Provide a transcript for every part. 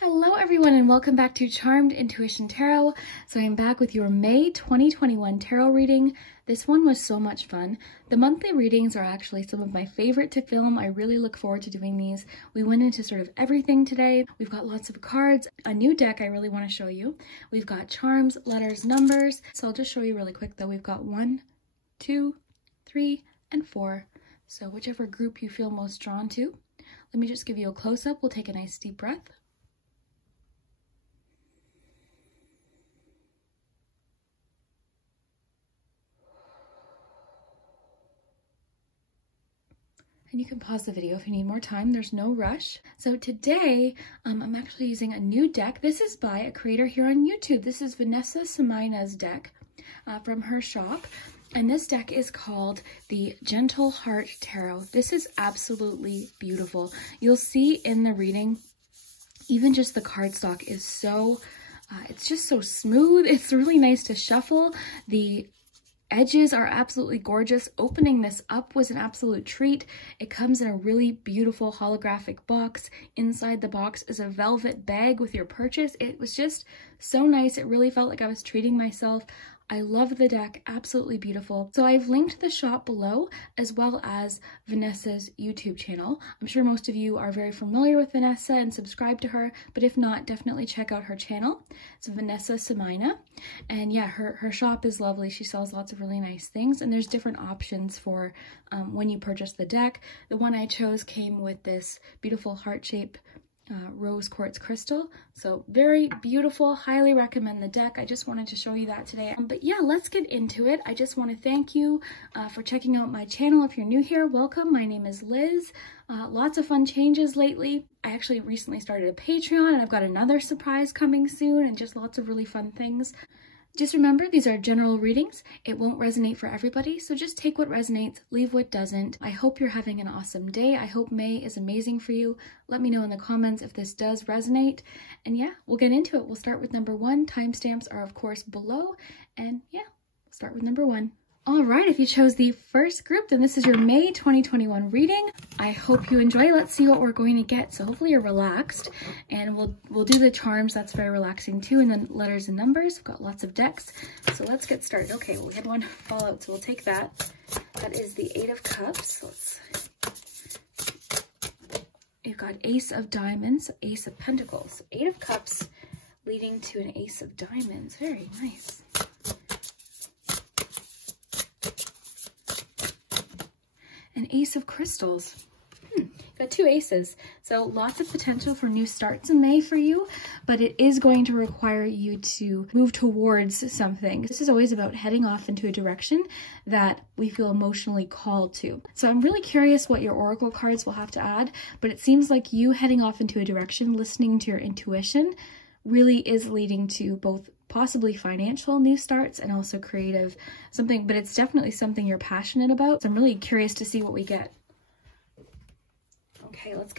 Hello everyone and welcome back to Charmed Intuition Tarot. So I'm back with your May 2021 tarot reading. This one was so much fun. The monthly readings are actually some of my favorite to film. I really look forward to doing these. We went into sort of everything today. We've got lots of cards, a new deck I really want to show you. We've got charms, letters, numbers. So I'll just show you really quick though. We've got 1, 2, 3, and 4. So whichever group you feel most drawn to. Let me just give you a close-up. We'll take a nice deep breath. And you can pause the video if you need more time. There's no rush. So today, I'm actually using a new deck. This is by a creator here on YouTube. This is Vanessa Somuayina's deck from her shop. And this deck is called the Gentle Heart Tarot. This is absolutely beautiful. You'll see in the reading, even just the cardstock is so, it's just so smooth. It's really nice to shuffle. The edges are absolutely gorgeous. Opening this up was an absolute treat. It comes in a really beautiful holographic box. Inside the box is a velvet bag with your purchase. It was just so nice. It really felt like I was treating myself. I love the deck, absolutely beautiful. So I've linked the shop below as well as Vanessa's YouTube channel. I'm sure most of you are very familiar with Vanessa and subscribe to her, but if not, definitely check out her channel. It's Vanessa Somuayina. And yeah, her shop is lovely. She sells lots of really nice things and there's different options for when you purchase the deck. The one I chose came with this beautiful heart-shaped rose quartz crystal, so very beautiful. Highly recommend the deck. I just wanted to show you that today. But yeah, let's get into it. I just want to thank you for checking out my channel. If you're new here, welcome. My name is Liz. Lots of fun changes lately. I actually recently started a Patreon and I've got another surprise coming soon and just lots of really fun things. Just remember, these are general readings. It won't resonate for everybody, so just take what resonates, leave what doesn't. I hope you're having an awesome day. I hope May is amazing for you. Let me know in the comments if this does resonate. And yeah, we'll get into it. We'll start with number 1. Timestamps are, of course, below. And yeah, we'll start with number 1. All right, if you chose the first group, then this is your May 2021 reading. I hope you enjoy. Let's see what we're going to get. So hopefully you're relaxed, and we'll do the charms. That's very relaxing too, and then letters and numbers. We've got lots of decks, so let's get started. Okay, well, we had one fall out, so we'll take that. That is the 8 of Cups. You've got Ace of Diamonds, Ace of Pentacles, 8 of Cups leading to an Ace of Diamonds. Very nice. An Ace of Crystals. Got 2 aces. So lots of potential for new starts in May for you, but it is going to require you to move towards something. This is always about heading off into a direction that we feel emotionally called to. So I'm really curious what your oracle cards will have to add, but it seems like you heading off into a direction, listening to your intuition, really is leading to both possibly financial new starts and also creative something, but it's definitely something you're passionate about. So I'm really curious to see what we get. Okay, let's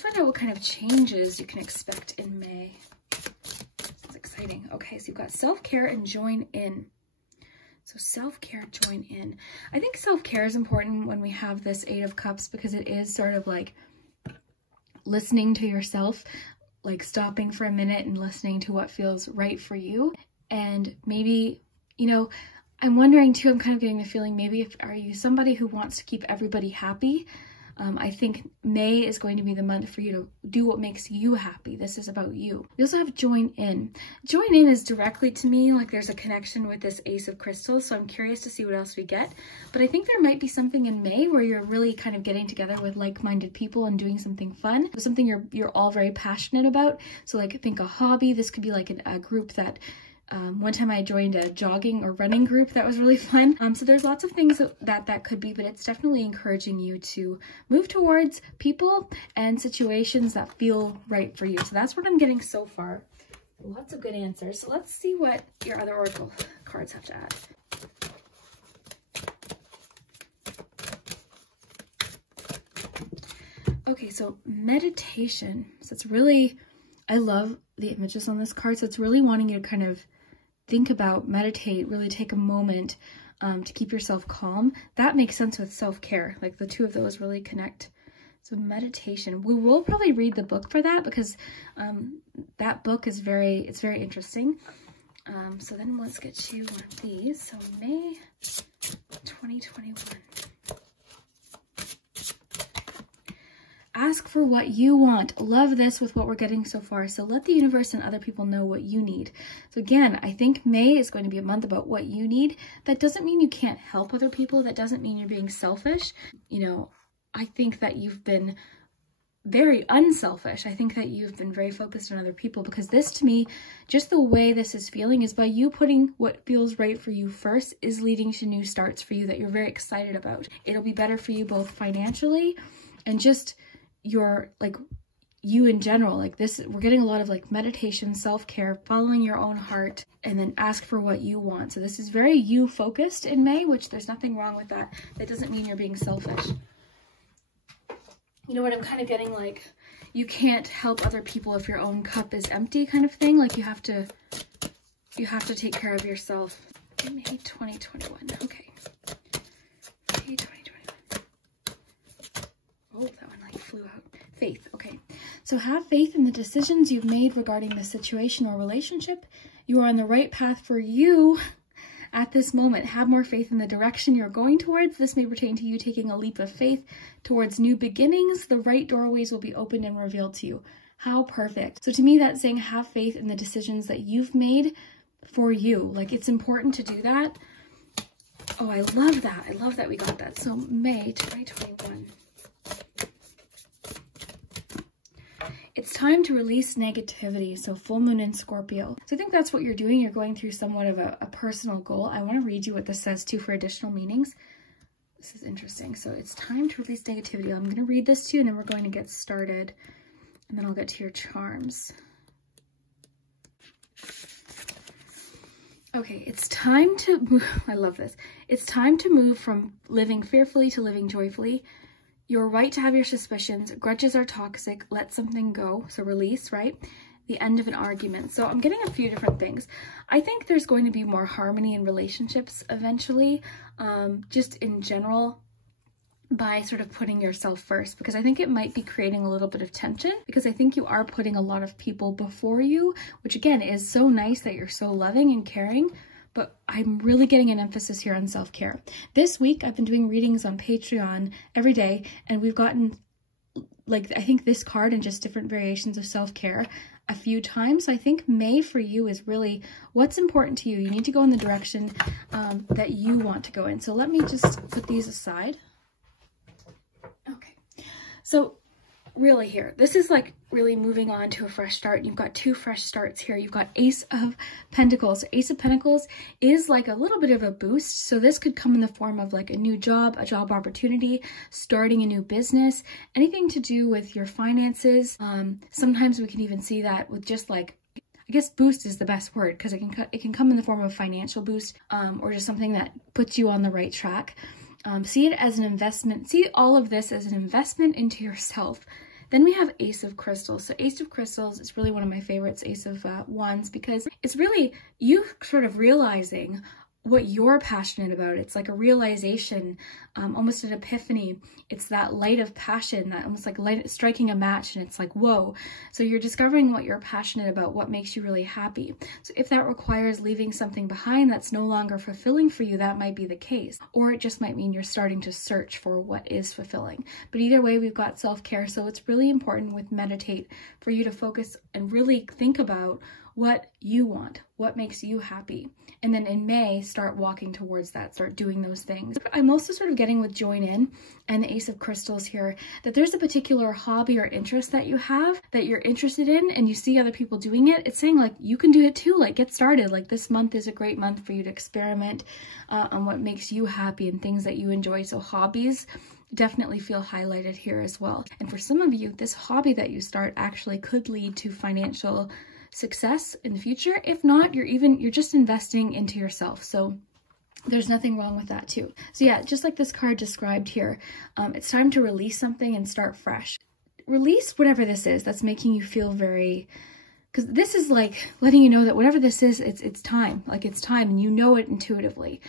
find out what kind of changes you can expect in May. It's exciting. Okay, so you've got self-care and join in. So self-care, join in. I think self-care is important when we have this 8 of Cups because it is sort of like listening to yourself, like stopping for a minute and listening to what feels right for you. And maybe, you know, I'm wondering too, I'm kind of getting the feeling maybe are you somebody who wants to keep everybody happy? I think May is going to be the month for you to do what makes you happy. This is about you. We also have join in. Join in is directly to me, like there's a connection with this Ace of Crystals, so I'm curious to see what else we get. But I think there might be something in May where you're really kind of getting together with like-minded people and doing something fun. Something you're all very passionate about. So like think a hobby. This could be like a group that one time I joined a jogging or running group that was really fun. So there's lots of things that could be, but it's definitely encouraging you to move towards people and situations that feel right for you. So that's what I'm getting so far. Lots of good answers. So let's see what your other oracle cards have to add. Okay, so meditation. So it's really, I love the images on this card. So it's really wanting you to kind of think about, meditate, really take a moment to keep yourself calm. That makes sense with self-care. Like the two of those really connect So meditation. We will probably read the book for that because that book is it's very interesting. So then let's get you one of these. So May 2021. Ask for what you want. Love this with what we're getting so far. So let the universe and other people know what you need. So again, I think May is going to be a month about what you need. That doesn't mean you can't help other people. That doesn't mean you're being selfish. You know, I think that you've been very unselfish. I think that you've been very focused on other people, because this, to me, just the way this is feeling is by you putting what feels right for you first is leading to new starts for you that you're very excited about. It'll be better for you both financially and just your, like, you in general. Like this, we're getting a lot of like meditation, self-care, following your own heart, and then ask for what you want. So this is very you focused in May, which there's nothing wrong with that. That doesn't mean you're being selfish. You know what I'm kind of getting, like, you can't help other people if your own cup is empty kind of thing. Like you have to take care of yourself. May 2021. Okay. May 2021. Oh, that one like flew out. Faith. Okay. So have faith in the decisions you've made regarding the situation or relationship. You are on the right path for you at this moment. Have more faith in the direction you're going towards. This may pertain to you taking a leap of faith towards new beginnings. The right doorways will be opened and revealed to you. How perfect. So to me, that's saying have faith in the decisions that you've made for you. Like, it's important to do that. Oh, I love that. I love that we got that. So May 2021. It's time to release negativity. So full moon in Scorpio. So I think that's what you're doing. You're going through somewhat of a personal goal. I want to read you what this says too for additional meanings. This is interesting. So it's time to release negativity. I'm going to read this to you and then we're going to get started. And then I'll get to your charms. Okay, it's time to move. I love this. It's time to move from living fearfully to living joyfully. You're right to have your suspicions. Grudges are toxic. Let something go. So release, right? The end of an argument. So I'm getting a few different things. I think there's going to be more harmony in relationships eventually, just in general, by sort of putting yourself first, because I think it might be creating a little bit of tension, because I think you are putting a lot of people before you, which again is so nice that you're so loving and caring. But I'm really getting an emphasis here on self-care. This week, I've been doing readings on Patreon every day, and we've gotten, like, I think this card and just different variations of self-care a few times. So I think May for you is really what's important to you. You need to go in the direction that you want to go in. So let me just put these aside. Okay. So really here, this is like really moving on to a fresh start. You've got two fresh starts here. You've got Ace of Pentacles. So Ace of Pentacles is like a little bit of a boost. So this could come in the form of like a new job, a job opportunity, starting a new business, anything to do with your finances. Sometimes we can even see that with just like, I guess boost is the best word, because it can come in the form of financial boost, or just something that puts you on the right track. See it as an investment. See all of this as an investment into yourself. Then we have Ace of Crystals. So Ace of Crystals is really one of my favorites, Ace of Wands, because it's really you sort of realizing what you're passionate about. It's like a realization, almost an epiphany. It's that light of passion, that almost like light striking a match, and it's like, whoa. So you're discovering what you're passionate about, what makes you really happy. So if that requires leaving something behind that's no longer fulfilling for you, that might be the case. Or it just might mean you're starting to search for what is fulfilling. But either way, we've got self-care. So it's really important with Meditate for you to focus and really think about what you want, what makes you happy. And then in May, start walking towards that, start doing those things. I'm also sort of getting with Join In and the Ace of Crystals here, that there's a particular hobby or interest that you have, that you're interested in, and you see other people doing it. It's saying like, you can do it too, like get started. Like this month is a great month for you to experiment on what makes you happy and things that you enjoy. So hobbies definitely feel highlighted here as well. And for some of you, this hobby that you start actually could lead to financial success in the future. If not, you're just investing into yourself. So there's nothing wrong with that too. So yeah, just like this card described here, it's time to release something and start fresh. Release whatever this is that's making you feel very, because this is like letting you know that whatever this is, it's time. Like it's time, and you know it intuitively.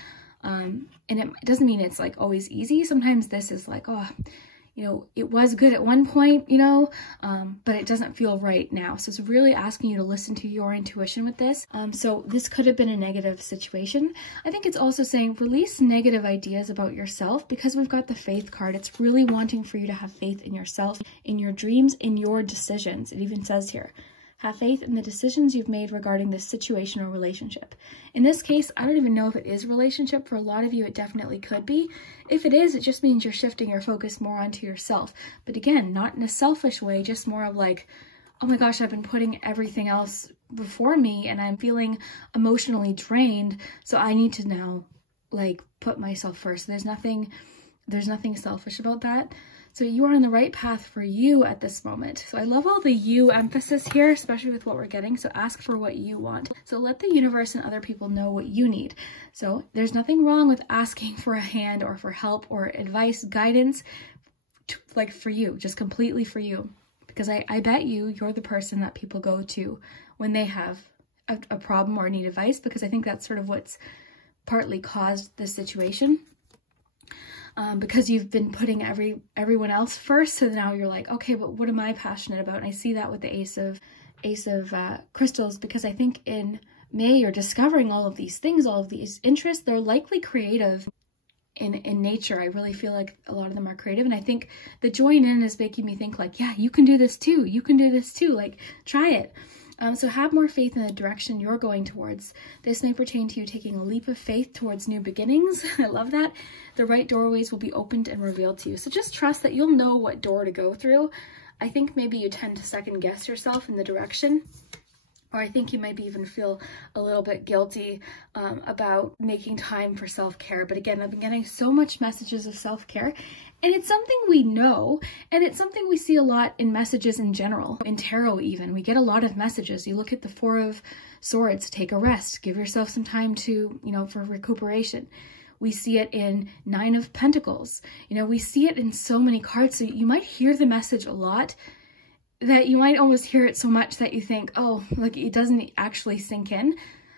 And it doesn't mean it's like always easy. Sometimes this is like, oh, you know, it was good at one point, you know, but it doesn't feel right now. So it's really asking you to listen to your intuition with this. So this could have been a negative situation. I think it's also saying release negative ideas about yourself, because we've got the Faith card. It's really wanting for you to have faith in yourself, in your dreams, in your decisions. It even says here, have faith in the decisions you've made regarding this situation or relationship. In this case, I don't even know if it is a relationship. For a lot of you, it definitely could be. If it is, it just means you're shifting your focus more onto yourself. But again, not in a selfish way, just more of like, oh my gosh, I've been putting everything else before me and I'm feeling emotionally drained. So I need to now like put myself first. There's nothing selfish about that. So you are on the right path for you at this moment. So I love all the you emphasis here, especially with what we're getting. So ask for what you want. So let the universe and other people know what you need. So there's nothing wrong with asking for a hand or for help or advice, guidance, like for you, just completely for you. Because I bet you're the person that people go to when they have a problem or need advice, because I think that's sort of what's partly caused this situation. Because you've been putting everyone else first, so now you're like, okay, but what am I passionate about? And I see that with the Ace of Crystals, because I think in May you're discovering all of these things, all of these interests. They're likely creative in nature. I really feel like a lot of them are creative, and I think the join in is making me think like, yeah, you can do this too. You can do this too. Like, try it. So have more faith in the direction you're going towards. This may pertain to you taking a leap of faith towards new beginnings. I love that. The right doorways will be opened and revealed to you. So just trust that you'll know what door to go through. I think maybe you tend to second guess yourself in the direction. Or I think you might even feel a little bit guilty about making time for self-care. But again, I've been getting so much messages of self-care, and it's something we know, and it's something we see a lot in messages in general. In tarot even, we get a lot of messages. You look at the Four of Swords, take a rest, give yourself some time to, you know, for recuperation. We see it in Nine of Pentacles. You know, we see it in so many cards. So you might hear the message a lot, that you might almost hear it so much that you think, oh, like it doesn't actually sink in.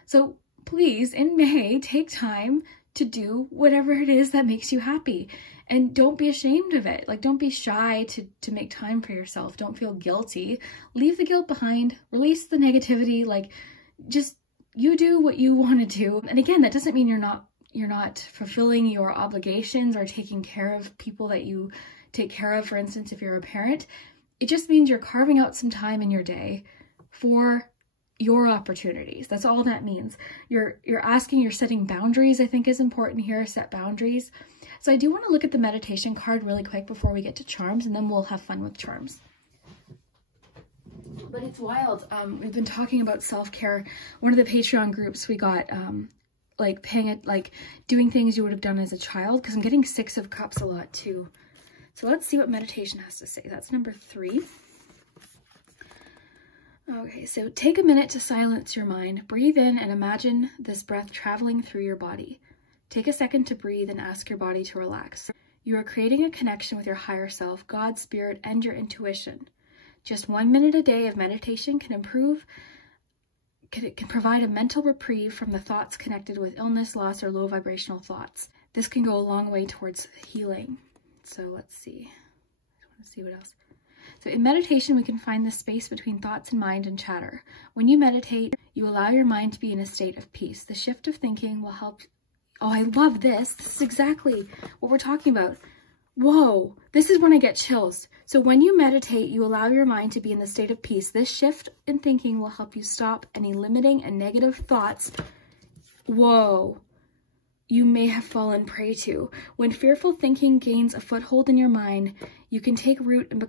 So please, in May, take time to do whatever it is that makes you happy. And don't be ashamed of it. Like, don't be shy to make time for yourself. Don't feel guilty. Leave the guilt behind. Release the negativity. Like, just, you do what you want to do. And again, that doesn't mean you're not fulfilling your obligations or taking care of people that you take care of. For instance, if you're a parent, it just means you're carving out some time in your day for your opportunities. That's all that means. You're setting boundaries, I think is important here. Set boundaries. So I do want to look at the meditation card really quick before we get to charms, and then we'll have fun with charms. But it's wild. We've been talking about self-care. One of the Patreon groups we got, doing things you would have done as a child, because I'm getting Six of Cups a lot too. So let's see what meditation has to say. That's number 3. Okay, so take a minute to silence your mind. Breathe in and imagine this breath traveling through your body. Take a second to breathe and ask your body to relax. You are creating a connection with your higher self, God, spirit, and your intuition. Just 1 minute a day of meditation can provide a mental reprieve from the thoughts connected with illness, loss, or low vibrational thoughts. This can go a long way towards healing. So let's see. I want to see what else. So in meditation, we can find the space between thoughts and mind and chatter. When you meditate, you allow your mind to be in a state of peace. The shift of thinking will help. Oh, I love this. This is exactly what we're talking about. Whoa, this is when I get chills. So when you meditate, you allow your mind to be in the state of peace. This shift in thinking will help you stop any limiting and negative thoughts. Whoa. You may have fallen prey to. When fearful thinking gains a foothold in your mind, you can take root and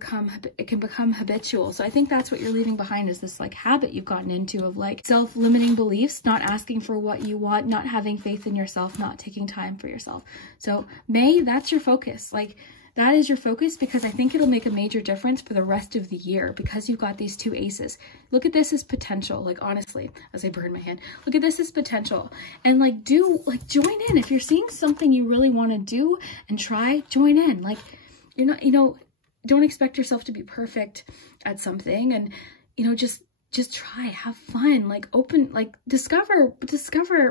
it can become habitual. So I think that's what you're leaving behind, is this like habit you've gotten into of like self-limiting beliefs, not asking for what you want, not having faith in yourself, not taking time for yourself. So May, that's your focus. Like, that is your focus, because I think it'll make a major difference for the rest of the year, because you've got these 2 aces. Look at this as potential. Like, honestly, as I burn my hand, look at this as potential. And like, join in. If you're seeing something you really want to do and try, join in. Like, you're not, don't expect yourself to be perfect at something, and, just just try, have fun, like open, like discover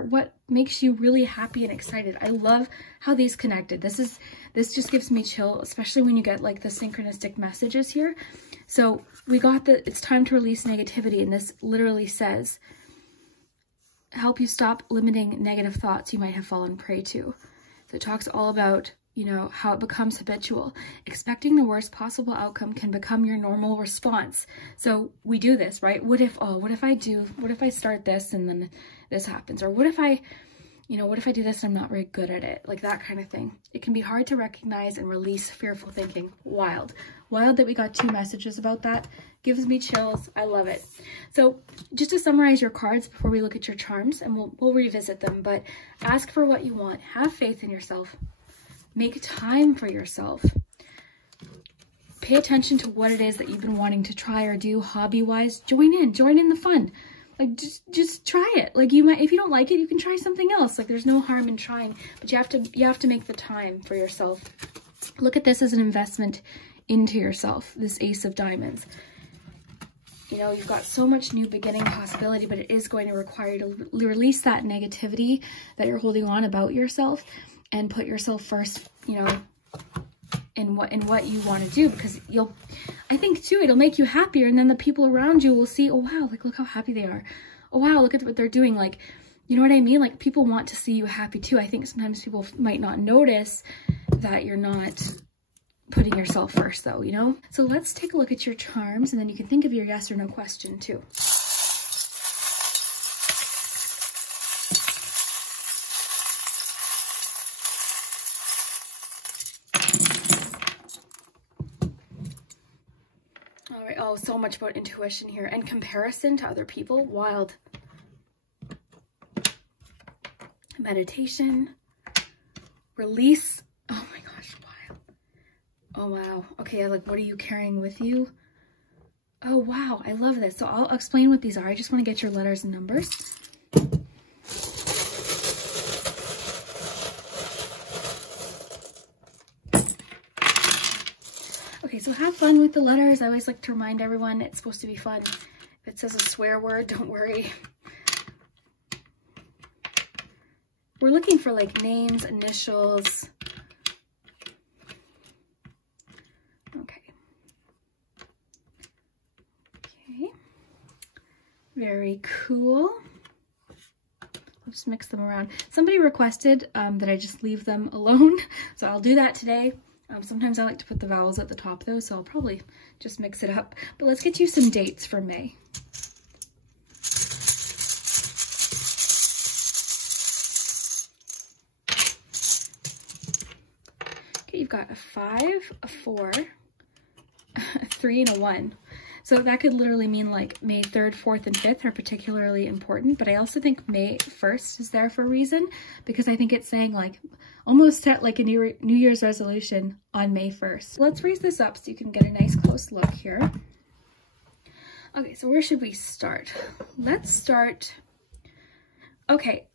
what makes you really happy and excited. I love how these connected. This just gives me chill, especially when you get like the synchronistic messages here. So we got the, it's time to release negativity. And this literally says, help you stop limiting negative thoughts you might have fallen prey to. So it talks all about, you know, how it becomes habitual. Expecting the worst possible outcome can become your normal response. So we do this, right? What if I start this and then this happens? Or what if I do this and I'm not very good at it? Like that kind of thing. It can be hard to recognize and release fearful thinking. Wild that we got 2 messages about that. Gives me chills. I love it. So just to summarize your cards before we look at your charms, and we'll revisit them, but ask for what you want. Have faith in yourself. Make time for yourself. Pay attention to what it is that you've been wanting to try or do hobby-wise. Join in the fun. Like just try it. Like you might, if you don't like it, you can try something else. Like there's no harm in trying, but you have to make the time for yourself. Look at this as an investment into yourself, this Ace of Diamonds. You know, you've got so much new beginning possibility, but it is going to require you to release that negativity that you're holding on about yourself and put yourself first, you know, in what you want to do, because I think too, it'll make you happier, and then the people around you will see, oh wow, like look how happy they are. Oh wow, look at what they're doing. Like, you know what I mean? Like people want to see you happy too. I think sometimes people might not notice that you're not putting yourself first though, you know? So let's take a look at your charms, and then you can think of your yes or no question too. All right, oh, so much about intuition here and comparison to other people. Wild. Meditation. Release. Oh my gosh, wild. Oh wow. Okay, like what are you carrying with you? Oh wow, I love this. So I'll explain what these are. I just want to get your letters and numbers. Okay, so have fun with the letters. I always like to remind everyone it's supposed to be fun. If it says a swear word, don't worry. We're looking for like names, initials. Okay. Okay. Very cool. I'll just mix them around. Somebody requested that I just leave them alone, so I'll do that today. Sometimes I like to put the vowels at the top though, so I'll probably just mix it up. But let's get you some dates for May. Okay, you've got a 5, a 4, a 3, and a 1. So that could literally mean like May 3rd, 4th, and 5th are particularly important, but I also think May 1st is there for a reason, because I think it's saying like almost set like a New Year's resolution on May 1st. Let's raise this up so you can get a nice close look here. Okay, so where should we start? Let's start, okay,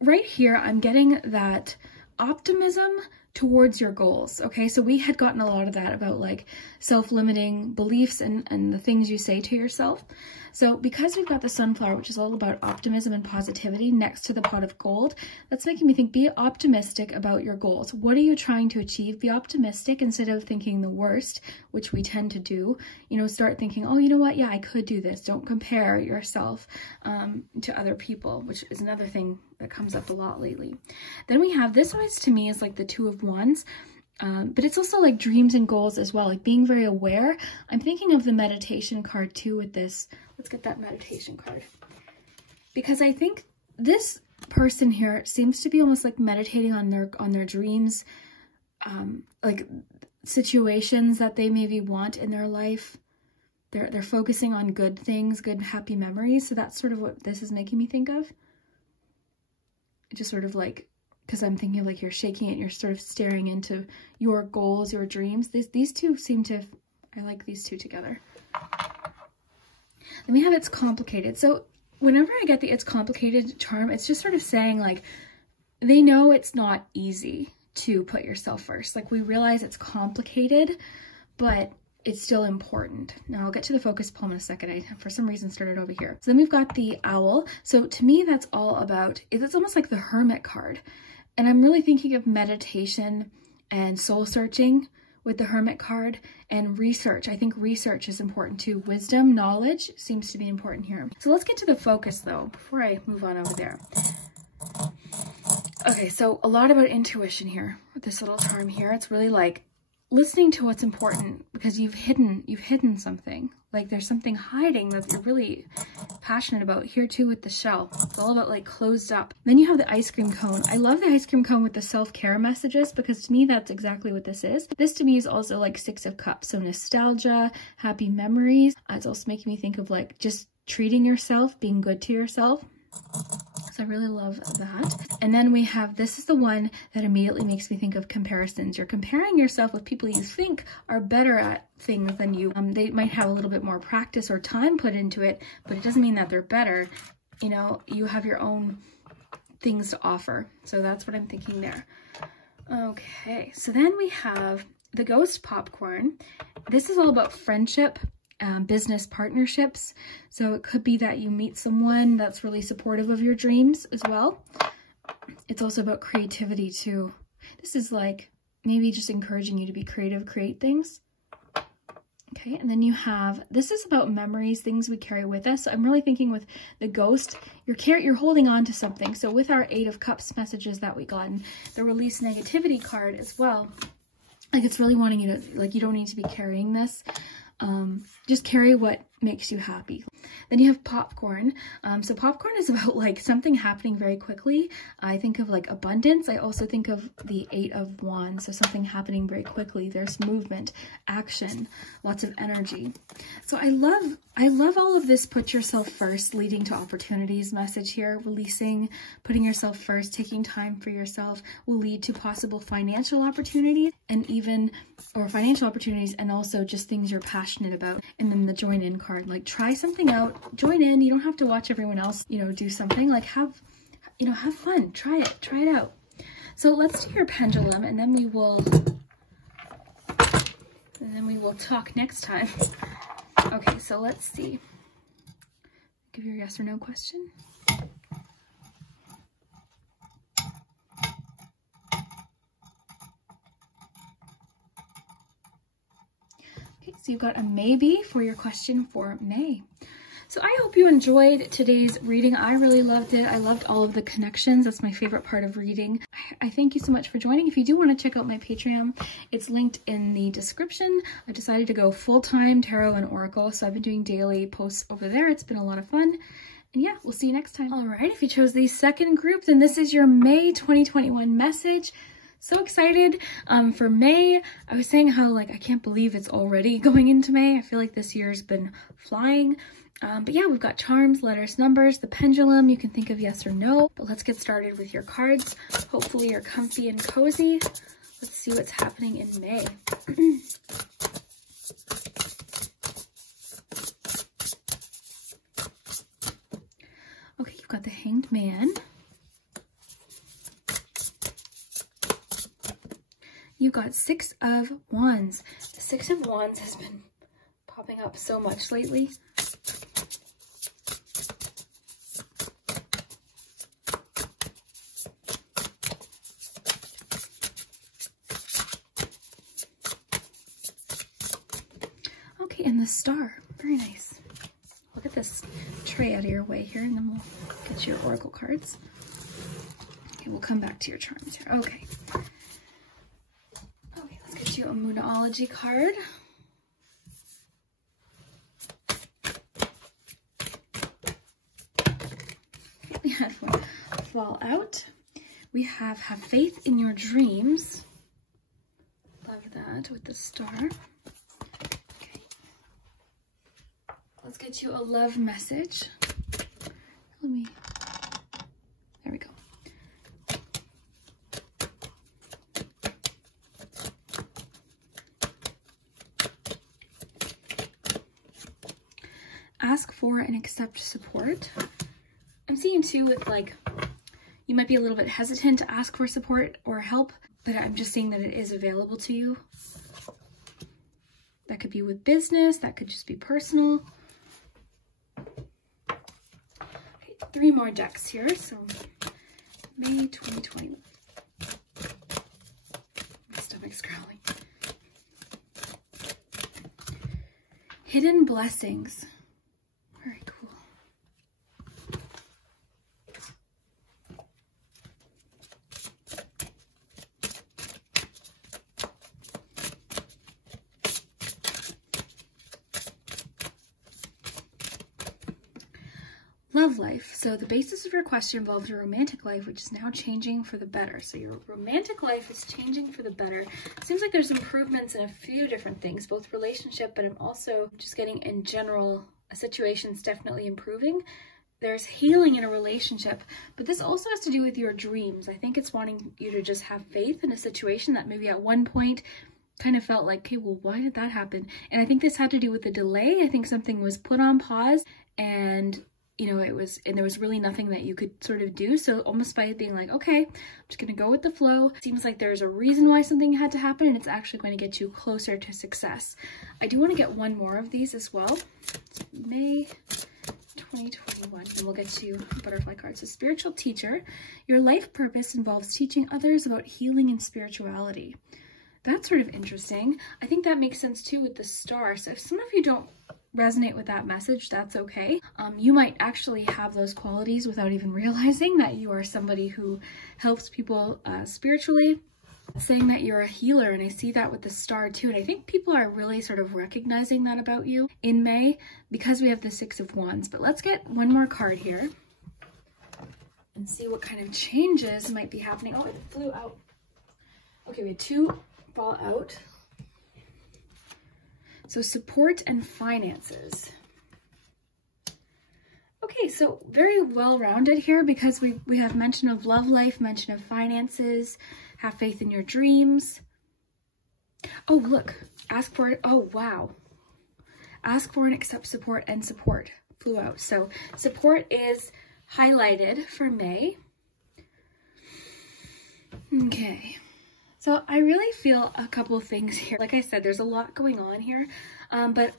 right here I'm getting that optimism towards your goals. Okay, so we had gotten a lot of that about like self-limiting beliefs and the things you say to yourself. So because we've got the sunflower, which is all about optimism and positivity, next to the pot of gold, that's making me think, be optimistic about your goals. What are you trying to achieve? Be optimistic instead of thinking the worst, which we tend to do. You know, start thinking, oh, you know what? Yeah, I could do this. Don't compare yourself to other people, which is another thing that comes up a lot lately. Then we have, this always to me is like the 2 of Wands. But it's also like dreams and goals as well, like being very aware. I'm thinking of the meditation card too with this. Let's get that meditation card. Because I think this person here seems to be almost like meditating on their dreams, like situations that they maybe want in their life. They're focusing on good things, good happy memories. So that's sort of what this is making me think of. Just sort of like, because I'm thinking of like you're shaking it, you're sort of staring into your goals, your dreams. These two seem to, I like these two together. Then we have It's Complicated. So whenever I get the It's Complicated charm, it's just sort of saying like, they know it's not easy to put yourself first. Like we realize it's complicated, but it's still important. Now I'll get to the focus poem in a second. I, for some reason, started over here. So then we've got the owl. So to me, that's all about, it's almost like the hermit card. And I'm really thinking of meditation and soul searching with the hermit card, and research. I think research is important too. Wisdom, knowledge seems to be important here. So let's get to the focus though, before I move on over there. Okay, so a lot about intuition here with this little charm here. It's really like listening to what's important, because you've hidden something. Like there's something hiding that you're really passionate about. Here too with the shell. It's all about like closed up. Then you have the ice cream cone. I love the ice cream cone with the self-care messages, because to me that's exactly what this is. This to me is also like 6 of Cups. So nostalgia, happy memories. It's also making me think of like just treating yourself, being good to yourself. So I really love that. And then we have, this is the one that immediately makes me think of comparisons. You're comparing yourself with people you think are better at things than you. They might have a little bit more practice or time put into it, but it doesn't mean that they're better. You know, you have your own things to offer. So that's what I'm thinking there. Okay, so then we have the ghost popcorn. This is all about friendship. Business partnerships. So it could be that you meet someone that's really supportive of your dreams as well. It's also about creativity too. This is like maybe just encouraging you to be creative, create things. Okay, and then you have, this is about memories, things we carry with us. So I'm really thinking with the ghost, you're holding on to something. So with our 8 of Cups messages that we got, and the release negativity card as well, like it's really wanting you to, like, you don't need to be carrying this. Just carry what makes you happy. Then you have popcorn. So popcorn is about like something happening very quickly. I think of like abundance. I also think of the 8 of Wands. So something happening very quickly. There's movement, action, lots of energy. So I love all of this put yourself first, leading to opportunities message here. Releasing, putting yourself first, taking time for yourself will lead to possible financial opportunities, and even, or financial opportunities, and also just things you're passionate about. And then the join in card, like try something out, join in. You don't have to watch everyone else, you know, do something. Like have fun, try it out. So let's do your pendulum, and then we will talk next time. Okay, so let's see. Give your yes or no question. Okay, so you've got a maybe for your question for May. So I hope you enjoyed today's reading. I really loved it. I loved all of the connections. That's my favorite part of reading. I thank you so much for joining. If you do want to check out my Patreon, it's linked in the description. I decided to go full-time tarot and oracle, so I've been doing daily posts over there. It's been a lot of fun. And yeah, we'll see you next time. All right, if you chose the second group, then this is your May 2021 message. So excited for May. I was saying how, like, I can't believe it's already going into May. I feel like this year's been flying. But yeah, we've got charms, letters, numbers, the pendulum. You can think of yes or no. But let's get started with your cards. Hopefully you're comfy and cozy. Let's see what's happening in May. Okay, you've got the Hanged Man. You got 6 of Wands. The 6 of Wands has been popping up so much lately. Okay, and the Star. Very nice. Look at this tray out of your way here, and then we'll get your oracle cards. Okay, we'll come back to your charms here. Okay. A Moonology card. Okay, we had one fall out. We have faith in your dreams. Love that with the Star. Okay. Let's get you a love message. There we go. Ask for and accept support. I'm seeing too with, like, you might be a little bit hesitant to ask for support or help, but I'm just seeing that it is available to you. That could be with business, that could just be personal. Okay, 3 more decks here. So May 2021. My stomach's growling. Hidden blessings. Very cool. Love life. So the basis of your question involves your romantic life, which is now changing for the better. So your romantic life is changing for the better. Seems like there's improvements in a few different things, both relationship, but I'm also just getting in general, a situation's definitely improving. There's healing in a relationship, but this also has to do with your dreams. I think it's wanting you to just have faith in a situation that maybe at one point kind of felt like, okay, well, why did that happen? And I think this had to do with the delay. I think something was put on pause, and you know, there was really nothing that you could sort of do. So almost by being like, okay, I'm just going to go with the flow. It seems like there's a reason why something had to happen, and it's actually going to get you closer to success. I do want to get one more of these as well. It's May 2021, and we'll get to butterfly cards. So spiritual teacher, your life purpose involves teaching others about healing and spirituality. That's sort of interesting. I think that makes sense too with the star. So if some of you don't resonate with that message, that's okay. You might actually have those qualities without even realizing that you are somebody who helps people spiritually. Saying that you're a healer, and I see that with the star too, and I think people are really sort of recognizing that about you in May because we have the 6 of Wands. But let's get one more card here and see what kind of changes might be happening. Oh, it flew out. Okay, we had 2 fall out. So support and finances. Okay, so very well-rounded here because we have mention of love life, mention of finances, have faith in your dreams. Oh, look, ask for it. Oh, wow. Ask for and accept support, and support flew out. So support is highlighted for May. Okay. So I really feel a couple of things here. Like I said, there's a lot going on here, but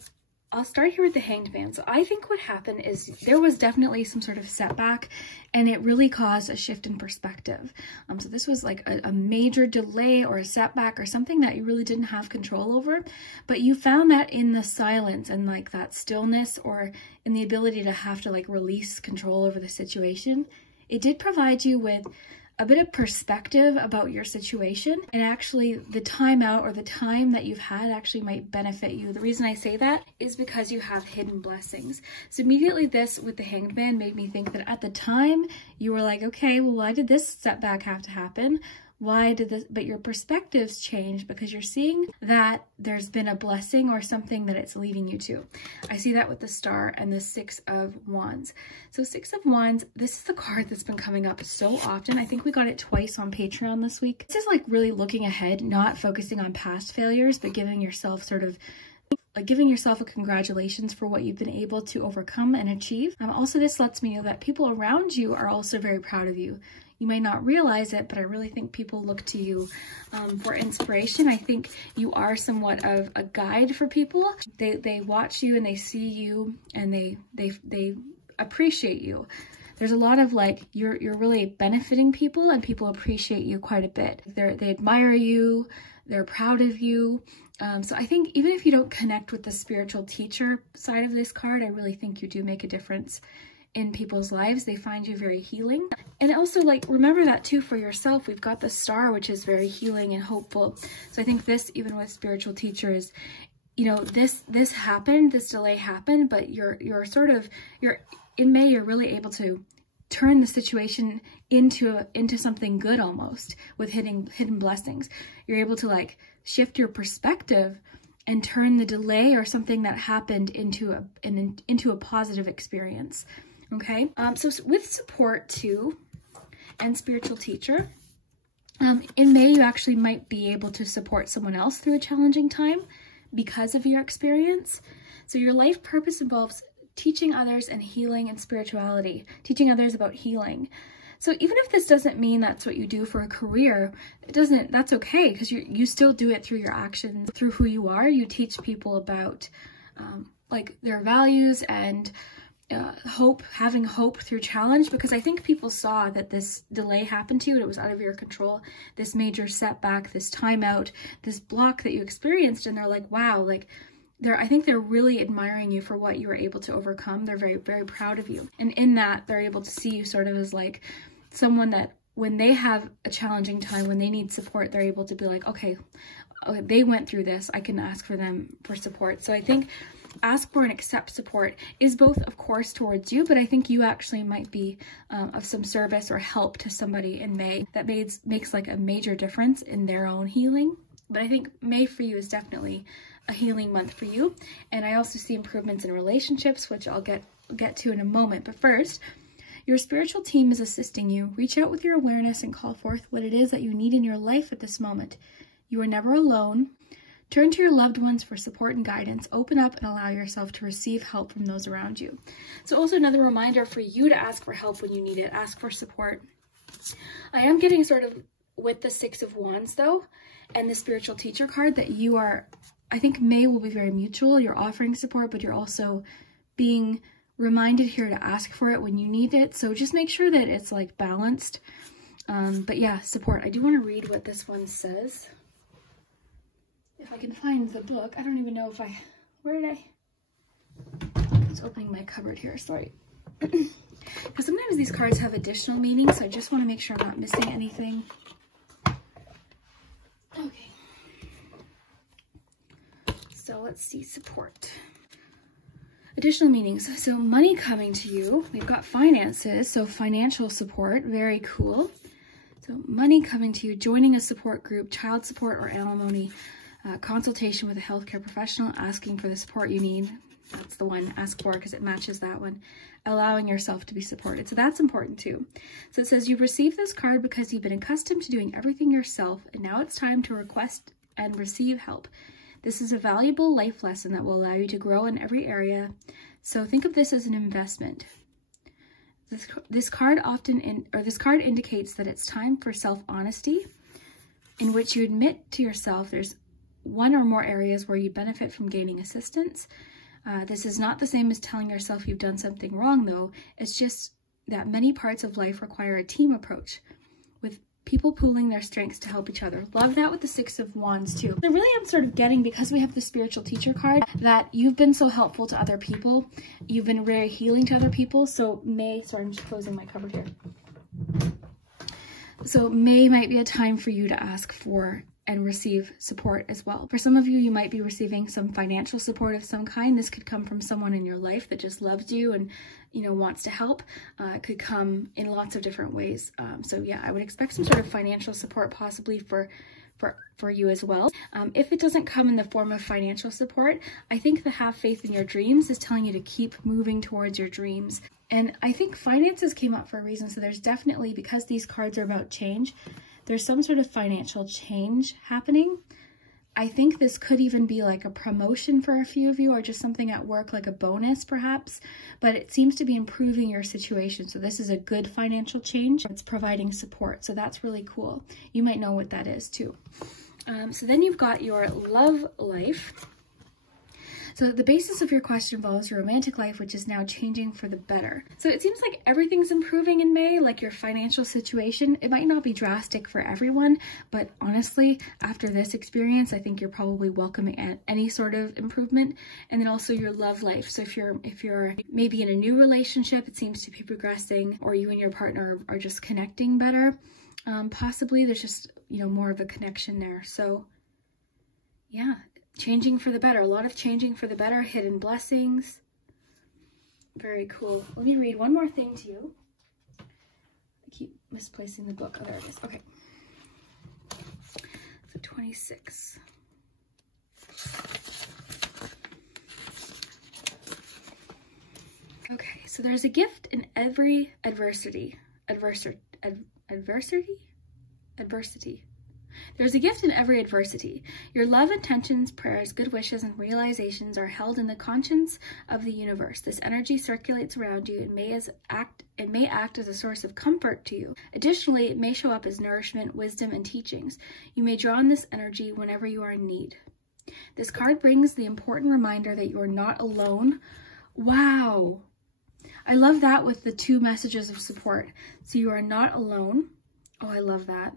I'll start here with the Hanged Man. So I think what happened is there was definitely some sort of setback, and it really caused a shift in perspective. So this was like a major delay or a setback or something that you really didn't have control over, but you found that in the silence and like that stillness, or in the ability to have to like release control over the situation, it did provide you with a bit of perspective about your situation, and actually the time out or the time that you've had actually might benefit you. The reason I say that is because you have hidden blessings. So immediately this with the Hanged Man made me think that at the time you were like, okay, well, why did this setback have to happen? Why did this? But your perspectives change because you're seeing that there's been a blessing or something that it's leading you to. I see that with the star and the 6 of Wands. So 6 of Wands, this is the card that's been coming up so often. I think we got it twice on Patreon this week. This is like really looking ahead, not focusing on past failures, but giving yourself sort of giving yourself a congratulations for what you've been able to overcome and achieve. Also, this lets me know that people around you are also very proud of you. You may not realize it, but I really think people look to you for inspiration. I think you are somewhat of a guide for people. They watch you and they see you and they appreciate you. There's a lot of like, you're really benefiting people, and people appreciate you quite a bit. They admire you, they're proud of you. So I think even if you don't connect with the spiritual teacher side of this card, I really think you do make a difference in people's lives. They find you very healing. And also, like, remember that too for yourself. We've got the star, which is very healing and hopeful. So I think this, even with spiritual teachers, you know, this happened, this delay happened, but you're in May, you're really able to turn the situation into something good almost with hidden blessings. You're able to like shift your perspective and turn the delay or something that happened into a positive experience. Okay, so with support too and spiritual teacher, in May you actually might be able to support someone else through a challenging time because of your experience. So your life purpose involves teaching others and healing and spirituality, teaching others about healing. So even if this doesn't mean that's what you do for a career, that's okay, because you still do it through your actions, through who you are. You teach people about like their values and hope, having hope through challenge, because I think people saw that this delay happened to you and it was out of your control, this major setback, this timeout, this block that you experienced, and they're like, wow, like I think they're really admiring you for what you were able to overcome. They're very, very proud of you. And in that, they're able to see you sort of as like someone that when they have a challenging time, when they need support, they're able to be like, okay, they went through this, I can ask for them for support. So I think ask for and accept support is both, of course, towards you, but I think you actually might be of some service or help to somebody in May that makes like a major difference in their own healing. But I think May for you is definitely a healing month for you. And I also see improvements in relationships, which I'll get to in a moment. But first, your spiritual team is assisting you. Reach out with your awareness and call forth what it is that you need in your life at this moment. You are never alone. Turn to your loved ones for support and guidance. Open up and allow yourself to receive help from those around you. So also another reminder for you to ask for help when you need it. Ask for support. I am getting sort of with the Six of Wands though, and the spiritual teacher card that you are, I think May will be very mutual. You're offering support, but you're also being reminded here to ask for it when you need it. So just make sure that it's like balanced. But yeah, support. I do want to read what this one says. If I can find the book. I don't even know if where did I was opening my cupboard here, sorry. Because sometimes these cards have additional meanings, so I just want to make sure I'm not missing anything. Okay. So let's see, support. Additional meanings. So money coming to you. We've got finances, so financial support, very cool. So money coming to you, joining a support group, child support or alimony, consultation with a healthcare professional, asking for the support you need. That's the one, ask for, because it matches that one. Allowing yourself to be supported. So that's important too. So it says you've received this card because you've been accustomed to doing everything yourself, and now it's time to request and receive help. This is a valuable life lesson that will allow you to grow in every area. So think of this as an investment. This card indicates that it's time for self-honesty, in which you admit to yourself there's one or more areas where you benefit from gaining assistance. This is not the same as telling yourself you've done something wrong, though. It's just that many parts of life require a team approach, with people pooling their strengths to help each other. Love that with the Six of Wands too. I really am sort of getting, because we have the spiritual teacher card, that you've been so helpful to other people. You've been very healing to other people. So May, sorry, I'm just closing my cupboard here. So May might be a time for you to ask for and receive support as well. For some of you, you might be receiving some financial support of some kind. This could come from someone in your life that just loves you and, you know, wants to help. It could come in lots of different ways. So yeah, I would expect some sort of financial support possibly for you as well. If it doesn't come in the form of financial support, I think the have faith in your dreams is telling you to keep moving towards your dreams. And I think finances came up for a reason. So there's definitely, because these cards are about change, there's some sort of financial change happening. I think this could even be like a promotion for a few of you, or just something at work, like a bonus perhaps, but it seems to be improving your situation. So this is a good financial change. It's providing support. So that's really cool. You might know what that is too. So then you've got your love life. So the basis of your question involves your romantic life, which is now changing for the better. So it seems like everything's improving in May, like your financial situation. It might not be drastic for everyone, but honestly, after this experience, I think you're probably welcoming any sort of improvement. And then also your love life. So if you're maybe in a new relationship, it seems to be progressing, or you and your partner are just connecting better. Possibly there's just, you know, more of a connection there. So yeah. Changing for the better. A lot of changing for the better. Hidden blessings. Very cool. Let me read one more thing to you. I keep misplacing the book. Oh, there it is. Okay. So 26. Okay. So there's a gift in every adversity. There's a gift in every adversity. Your love, intentions, prayers, good wishes, and realizations are held in the conscience of the universe. This energy circulates around you and may act as a source of comfort to you. Additionally, it may show up as nourishment, wisdom, and teachings. You may draw on this energy whenever you are in need. This card brings the important reminder that you are not alone. Wow. I love that with the 2 messages of support. So you are not alone. Oh, I love that.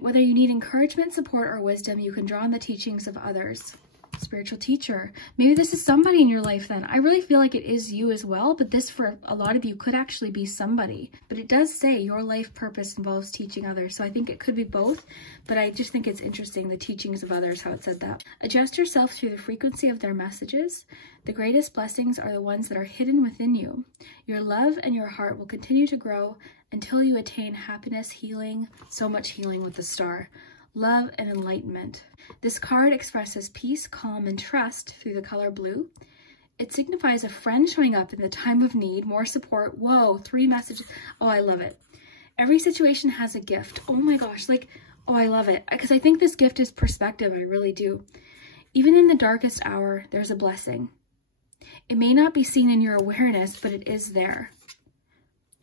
Whether you need encouragement, support, or wisdom, you can draw on the teachings of others. Spiritual teacher. Maybe this is somebody in your life then. I really feel like it is you as well, but this for a lot of you could actually be somebody. But it does say your life purpose involves teaching others. So I think it could be both, but I just think it's interesting, the teachings of others, how it said that. Adjust yourself through the frequency of their messages. The greatest blessings are the ones that are hidden within you. Your love and your heart will continue to grow until you attain happiness, healing, so much healing with the star, love, and enlightenment. This card expresses peace, calm, and trust through the color blue. It signifies a friend showing up in the time of need, more support. Whoa, 3 messages. Oh, I love it. Every situation has a gift. Oh my gosh, like, oh, I love it. Because I think this gift is perspective, I really do. Even in the darkest hour, there's a blessing. It may not be seen in your awareness, but it is there.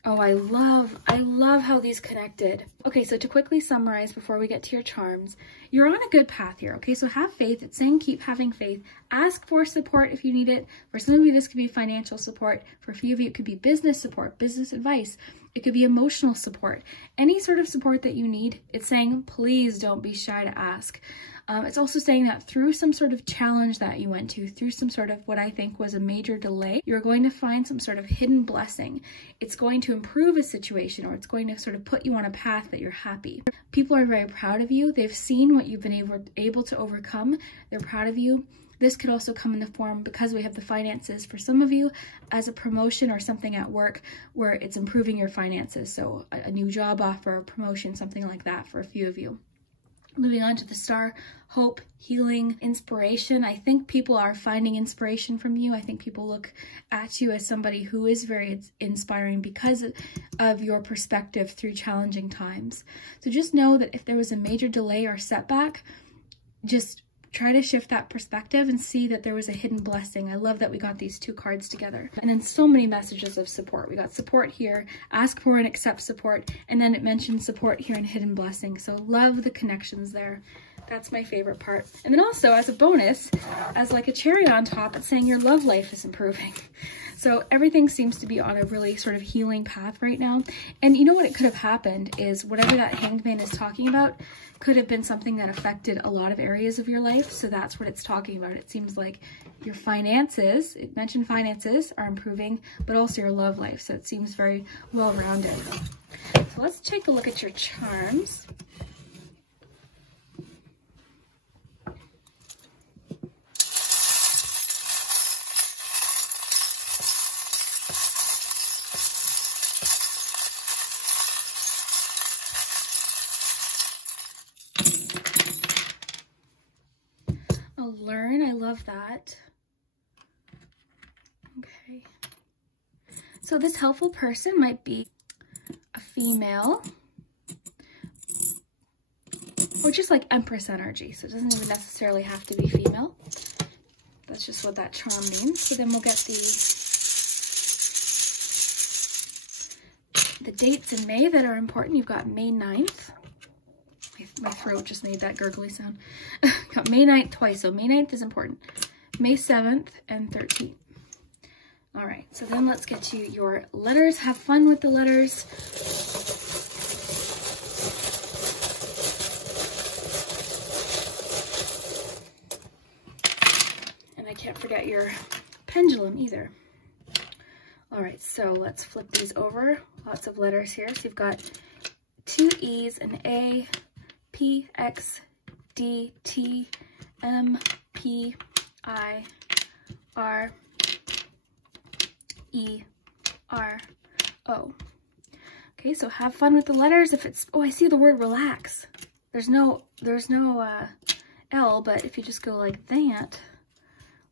Oh, I love how these connected. Okay, so to quickly summarize before we get to your charms, you're on a good path here, okay? So have faith. It's saying keep having faith. Ask for support if you need it. For some of you, this could be financial support. For a few of you, it could be business support, business advice. It could be emotional support. Any sort of support that you need, it's saying please don't be shy to ask. It's also saying that through some sort of challenge that you went to, through some sort of what I think was a major delay, you're going to find some sort of hidden blessing. It's going to improve a situation, or it's going to sort of put you on a path that you're happy. People are very proud of you. They've seen what you've been able to overcome. They're proud of you. This could also come in the form, because we have the finances for some of you, as a promotion or something at work where it's improving your finances. So a new job offer, a promotion, something like that for a few of you. Moving on to the star, hope, healing, inspiration. I think people are finding inspiration from you. I think people look at you as somebody who is very inspiring because of your perspective through challenging times. So just know that if there was a major delay or setback, just try to shift that perspective and see that there was a hidden blessing. I love that we got these 2 cards together. And then so many messages of support. We got support here, ask for and accept support, and then it mentioned support here and hidden blessing. So love the connections there. That's my favorite part. And then also as a bonus, as like a cherry on top, it's saying your love life is improving. So everything seems to be on a really sort of healing path right now. And you know what it could have happened is whatever that Hanged Man is talking about could have been something that affected a lot of areas of your life. So that's what it's talking about. It seems like your finances, it mentioned finances are improving, but also your love life. So it seems very well-rounded. So let's take a look at your charms. Learn, I love that. Okay. So this helpful person might be a female or just like Empress energy. So it doesn't even necessarily have to be female. That's just what that charm means. So then we'll get the dates in May that are important. You've got May 9th. My throat just made that gurgly sound. Got May 9th twice, so May 9th is important. May 7th and 13th. All right, so then let's get to your letters. Have fun with the letters. And I can't forget your pendulum either. All right, so let's flip these over. Lots of letters here. So you've got 2 E's, an A, P, X, D, T, M, P, I, R, E, R, O. Okay, so have fun with the letters. If it's, oh, I see the word relax. There's no L, but if you just go like that,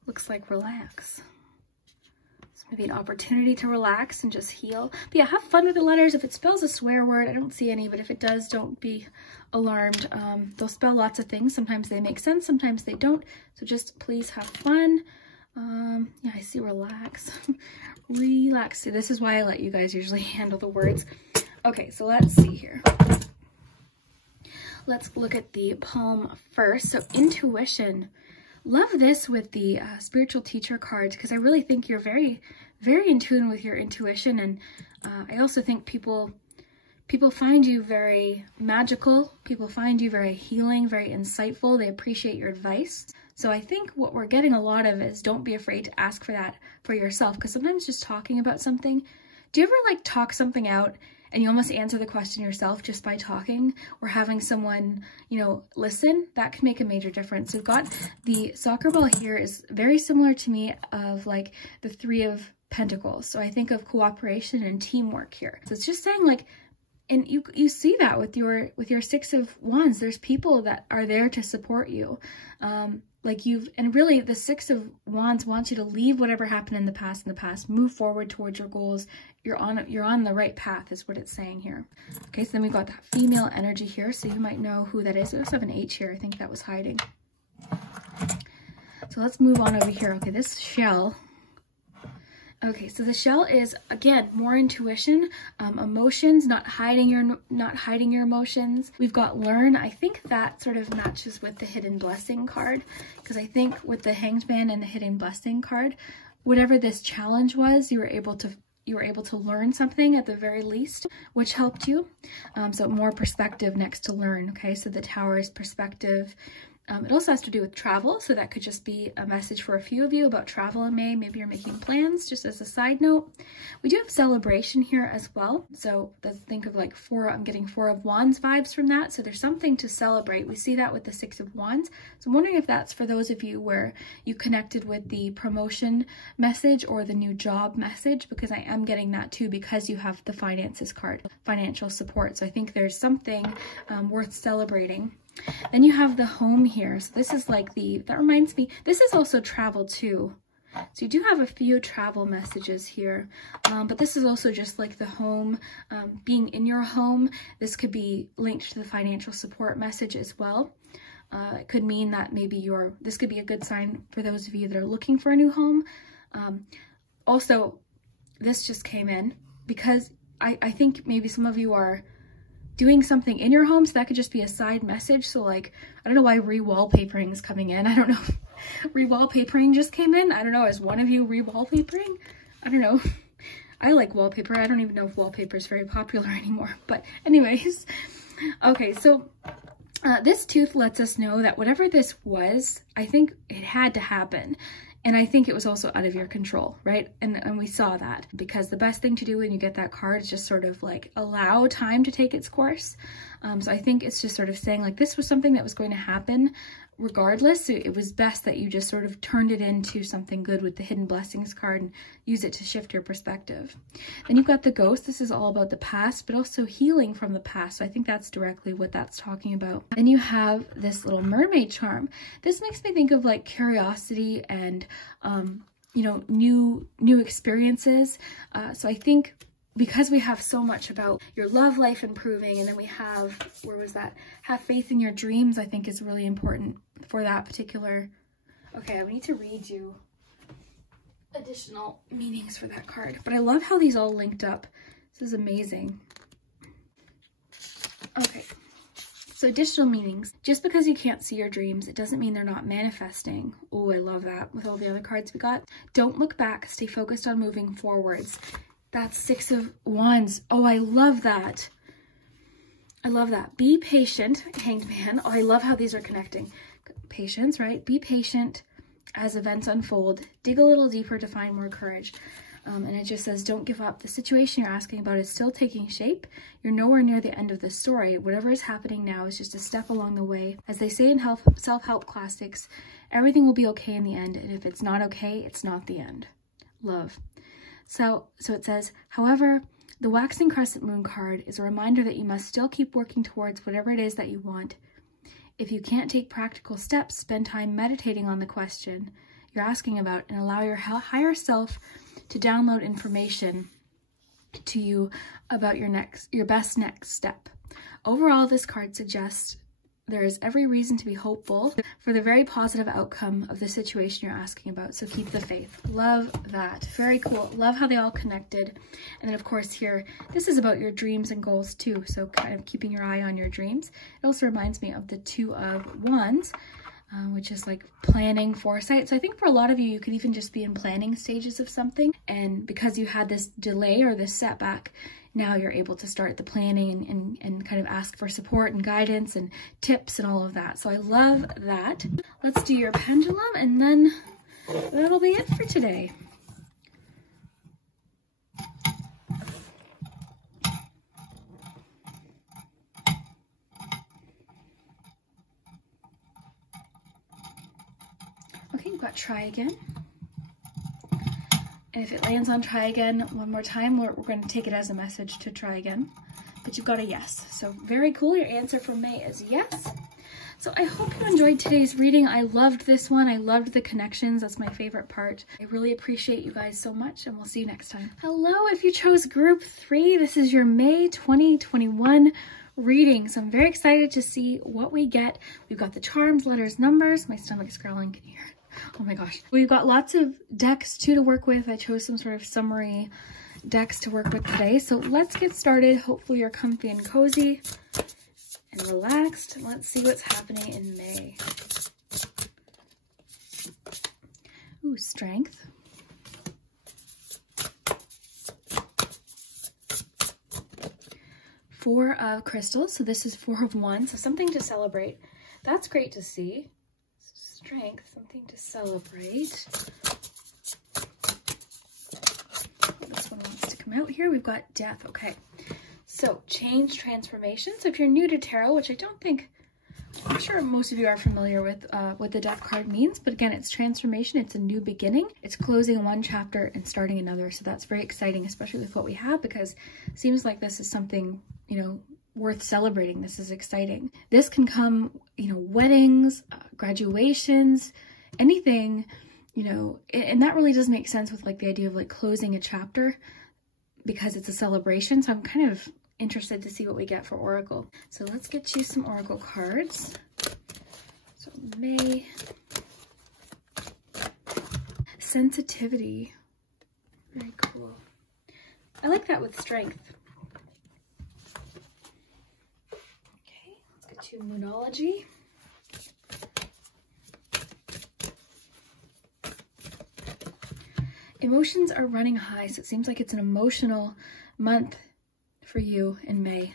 looks like relax. So maybe an opportunity to relax and just heal. But yeah, have fun with the letters. If it spells a swear word, I don't see any, but if it does, don't be alarmed. They'll spell lots of things. Sometimes they make sense, sometimes they don't. So just please have fun. Yeah, I see relax. Relax. This is why I let you guys usually handle the words. Okay, so let's see here. Let's look at the palm first. So intuition. Love this with the spiritual teacher cards, because I really think you're very, very in tune with your intuition. And I also think people find you very magical. People find you very healing, very insightful. They appreciate your advice. So I think what we're getting a lot of is don't be afraid to ask for that for yourself, because sometimes just talking about something, do you ever like talk something out and you almost answer the question yourself just by talking, or having someone, you know, listen? That can make a major difference. We've got the soccer ball here is very similar to me of like the Three of Pentacles. So I think of cooperation and teamwork here. So it's just saying like, and you see that with your Six of Wands. There's people that are there to support you. And really the Six of Wands wants you to leave whatever happened in the past, move forward towards your goals. You're on the right path is what it's saying here. Okay, so then we've got that female energy here, so you might know who that is. We also have an H here. I think that was hiding. So let's move on over here. Okay, this shell. Okay, so the shell is, again, more intuition, emotions, not hiding your emotions. We've got learn. I think that sort of matches with the hidden blessing card, because I think with the Hanged Man and the hidden blessing card, whatever this challenge was, you were able to learn something at the very least, which helped you. So more perspective next to learn. Okay, so the Tower is perspective. It also has to do with travel, so that could just be a message for a few of you about travel in May. Maybe you're making plans, just as a side note. We do have celebration here as well, so let's think of like I'm getting Four of Wands vibes from that, so there's something to celebrate. We see that with the Six of Wands, so I'm wondering if that's for those of you where you connected with the promotion message or the new job message, because I am getting that too, because you have the finances card, financial support. So I think there's something worth celebrating. Then you have the home here. So this is like that reminds me, this is also travel too. So you do have a few travel messages here, but this is also just like the home, being in your home. This could be linked to the financial support message as well. It could mean that maybe this could be a good sign for those of you that are looking for a new home. Also, this just came in because I think maybe some of you are doing something in your home, so that could just be a side message. So like, I don't know why re-wallpapering is coming in. I don't know. Re-wallpapering just came in. I don't know. Is one of you re-wallpapering? I don't know. I like wallpaper. I don't even know if wallpaper is very popular anymore. But anyways, okay. So this tooth lets us know that whatever this was, I think it had to happen. And I think it was also out of your control, right? And we saw that, because the best thing to do when you get that card is just sort of like allow time to take its course. So I think it's just sort of saying like this was something that was going to happen regardless. So it was best that you just sort of turned it into something good with the hidden blessings card and use it to shift your perspective. Then you've got the ghost. This is all about the past, but also healing from the past. So I think that's directly what that's talking about. Then you have this little mermaid charm. This makes me think of like curiosity and, you know, new experiences. So I think because we have so much about your love life improving, and then we have, where was that? Have faith in your dreams, I think is really important for that particular. Okay, I need to read you additional meanings for that card. But I love how these all linked up. This is amazing. Okay, so additional meanings. Just because you can't see your dreams, it doesn't mean they're not manifesting. Oh, I love that with all the other cards we got. Don't look back, stay focused on moving forwards. That's Six of Wands. Oh, I love that. I love that. Be patient, Hanged Man. Oh, I love how these are connecting. Patience, right? Be patient as events unfold. Dig a little deeper to find more courage. And it just says, don't give up. The situation you're asking about is still taking shape. You're nowhere near the end of the story. Whatever is happening now is just a step along the way. As they say in self-help classics, everything will be okay in the end. And if it's not okay, it's not the end. Love. So it says, however, the waxing crescent moon card is a reminder that you must still keep working towards whatever it is that you want. If you can't take practical steps, spend time meditating on the question you're asking about and allow your higher self to download information to you about your best next step. Overall, this card suggests there is every reason to be hopeful for the very positive outcome of the situation you're asking about. So keep the faith. Love that. Very cool. Love how they all connected. And then of course here, this is about your dreams and goals too. So kind of keeping your eye on your dreams. It also reminds me of the Two of Wands, which is like planning, foresight. So I think for a lot of you, you could even just be in planning stages of something. And because you had this delay or this setback, now you're able to start the planning and kind of ask for support and guidance and tips and all of that. So I love that. Let's do your pendulum and then that'll be it for today. Okay, we've got try again. And if it lands on try again one more time, we're going to take it as a message to try again. But you've got a yes. So very cool. Your answer for May is yes. So I hope you enjoyed today's reading. I loved this one. I loved the connections. That's my favorite part. I really appreciate you guys so much, and we'll see you next time. Hello, if you chose group 3, this is your May 2021 reading. So I'm very excited to see what we get. We've got the charms, letters, numbers. My stomach is growling. Can you hear it? Oh my gosh. We've got lots of decks too to work with. I chose some sort of summary decks to work with today. So let's get started. Hopefully you're comfy and cozy and relaxed. Let's see what's happening in May. Ooh, strength. Four of crystals. So this is Four of Wands. So something to celebrate. That's great to see. Strength, something to celebrate. This one wants to come out here. We've got death. Okay, so change, transformation. So if you're new to tarot, which I don't think, I'm sure most of you are familiar with what the death card means, but again, it's transformation. It's a new beginning. It's closing one chapter and starting another. So that's very exciting, especially with what we have, because it seems like this is something, you know, worth celebrating. This is exciting. This can come, you know, weddings, graduations, anything, you know, and that really does make sense with like the idea of like closing a chapter because it's a celebration. So I'm kind of interested to see what we get for Oracle. So let's get you some Oracle cards. So May. Sensitivity. Very cool. I like that with strength. To Moonology. Emotions are running high, so it seems like it's an emotional month for you in May.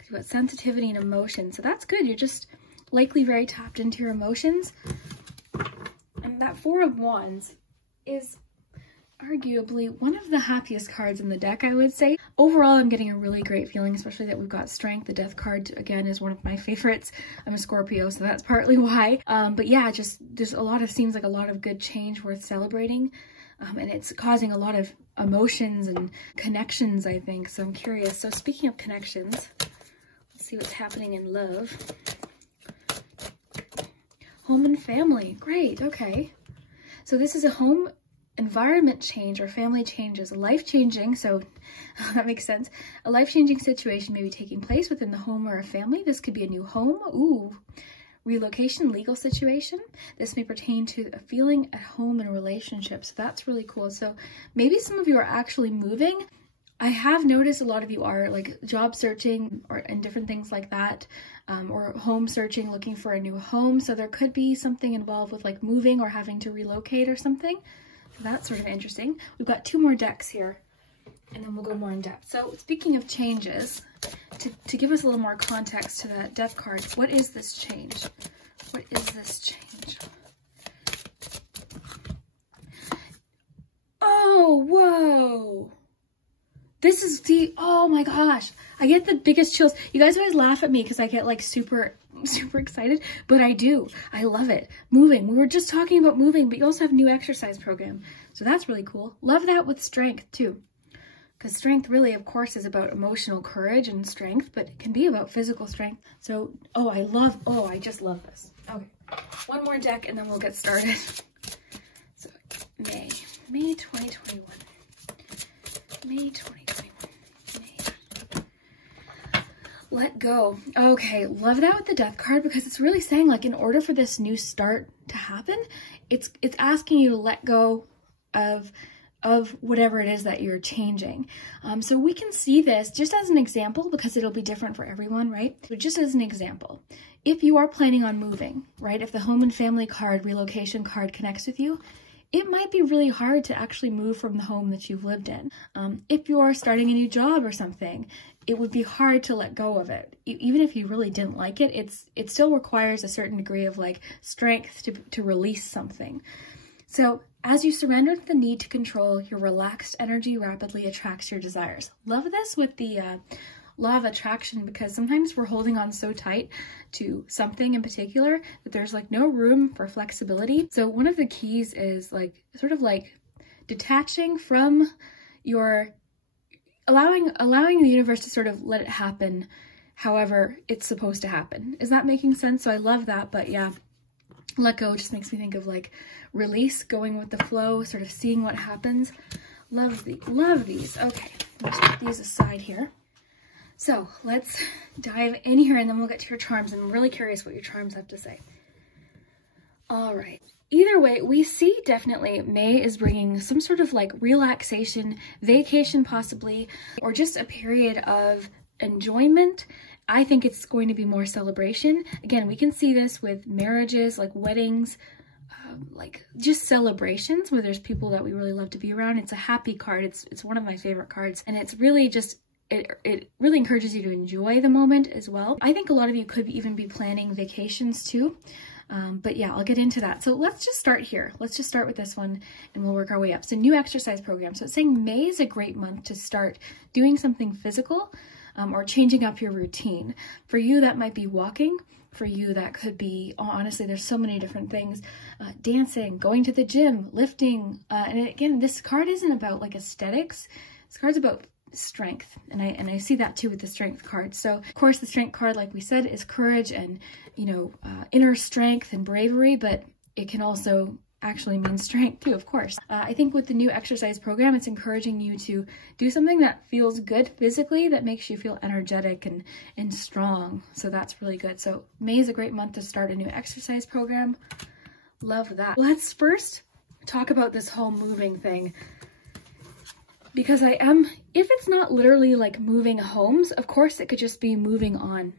You've got sensitivity and emotion, so that's good. You're just likely very tapped into your emotions. And that Four of Wands is arguably one of the happiest cards in the deck, I would say. Overall, I'm getting a really great feeling, especially that we've got strength. The death card, again, is one of my favorites. I'm a Scorpio, so that's partly why. But yeah, just there's seems like a lot of good change worth celebrating. And it's causing a lot of emotions and connections, I think. So I'm curious. So speaking of connections, let's see what's happening in love. Home and family. Great. Okay. So this is a home environment change or family changes, life-changing, so that makes sense. A life-changing situation may be taking place within the home or a family. This could be a new home, ooh, relocation, legal situation. This may pertain to a feeling at home in a relationship, so that's really cool. So maybe some of you are actually moving. I have noticed a lot of you are like job searching and different things like that, or home searching, looking for a new home. So there could be something involved with like moving or having to relocate or something. So that's sort of interesting. We've got 2 more decks here, and then we'll go more in depth. So speaking of changes, to give us a little more context to that death card, what is this change? What is this change? Oh, whoa. This is the, oh my gosh. I get the biggest chills. You guys always laugh at me because I get like super excited, but I do. I love it. Moving. We were just talking about moving, but you also have a new exercise program. So that's really cool. Love that with strength too. Because strength really, of course, is about emotional courage and strength, but it can be about physical strength. So, I just love this. Okay. 1 more deck and then we'll get started. So May 2021. May 2021. Let go. Okay, love that with the death card, because it's really saying, like, in order for this new start to happen, it's asking you to let go of whatever it is that you're changing. So we can see this just as an example, because it'll be different for everyone, right? So just as an example, if you are planning on moving, right? If the home and family card, relocation card connects with you, it might be really hard to actually move from the home that you've lived in. If you are starting a new job or something, it would be hard to let go of it. Even if you really didn't like it, it still requires a certain degree of like strength to release something. So as you surrender to the need to control, your relaxed energy rapidly attracts your desires. Love this with the law of attraction, because sometimes we're holding on so tight to something in particular that there's like no room for flexibility. So one of the keys is like sort of like detaching from your, allowing the universe to sort of let it happen however it's supposed to happen. Is that making sense? So I love that. But yeah, let go just makes me think of like release, going with the flow, sort of seeing what happens. Love these. Okay, let's put these aside here. So let's dive in here, and then we'll get to your charms. I'm really curious what your charms have to say. All right. Either way, we see definitely May is bringing some sort of like relaxation, vacation possibly, or just a period of enjoyment. I think it's going to be more celebration. Again, we can see this with marriages, like weddings, like just celebrations where there's people that we really love to be around. It's a happy card. It's one of my favorite cards, and it's really just, it really encourages you to enjoy the moment as well. I think a lot of you could even be planning vacations too. But yeah, I'll get into that. So let's just start here. Let's just start with this one and we'll work our way up. So new exercise program. So it's saying May is a great month to start doing something physical or changing up your routine. For you, that might be walking. For you, that could be, oh, honestly, there's so many different things. Dancing, going to the gym, lifting. And again, this card isn't about like aesthetics. This card's about strength, and I see that too with the strength card. So of course the strength card, like we said, is courage and, you know, inner strength and bravery, but it can also actually mean strength too, of course. I think with the new exercise program, it's encouraging you to do something that feels good physically, that makes you feel energetic and strong. So that's really good. So May is a great month to start a new exercise program. Love that. Let's first talk about this whole moving thing, because if it's not literally like moving homes, of course it could just be moving on.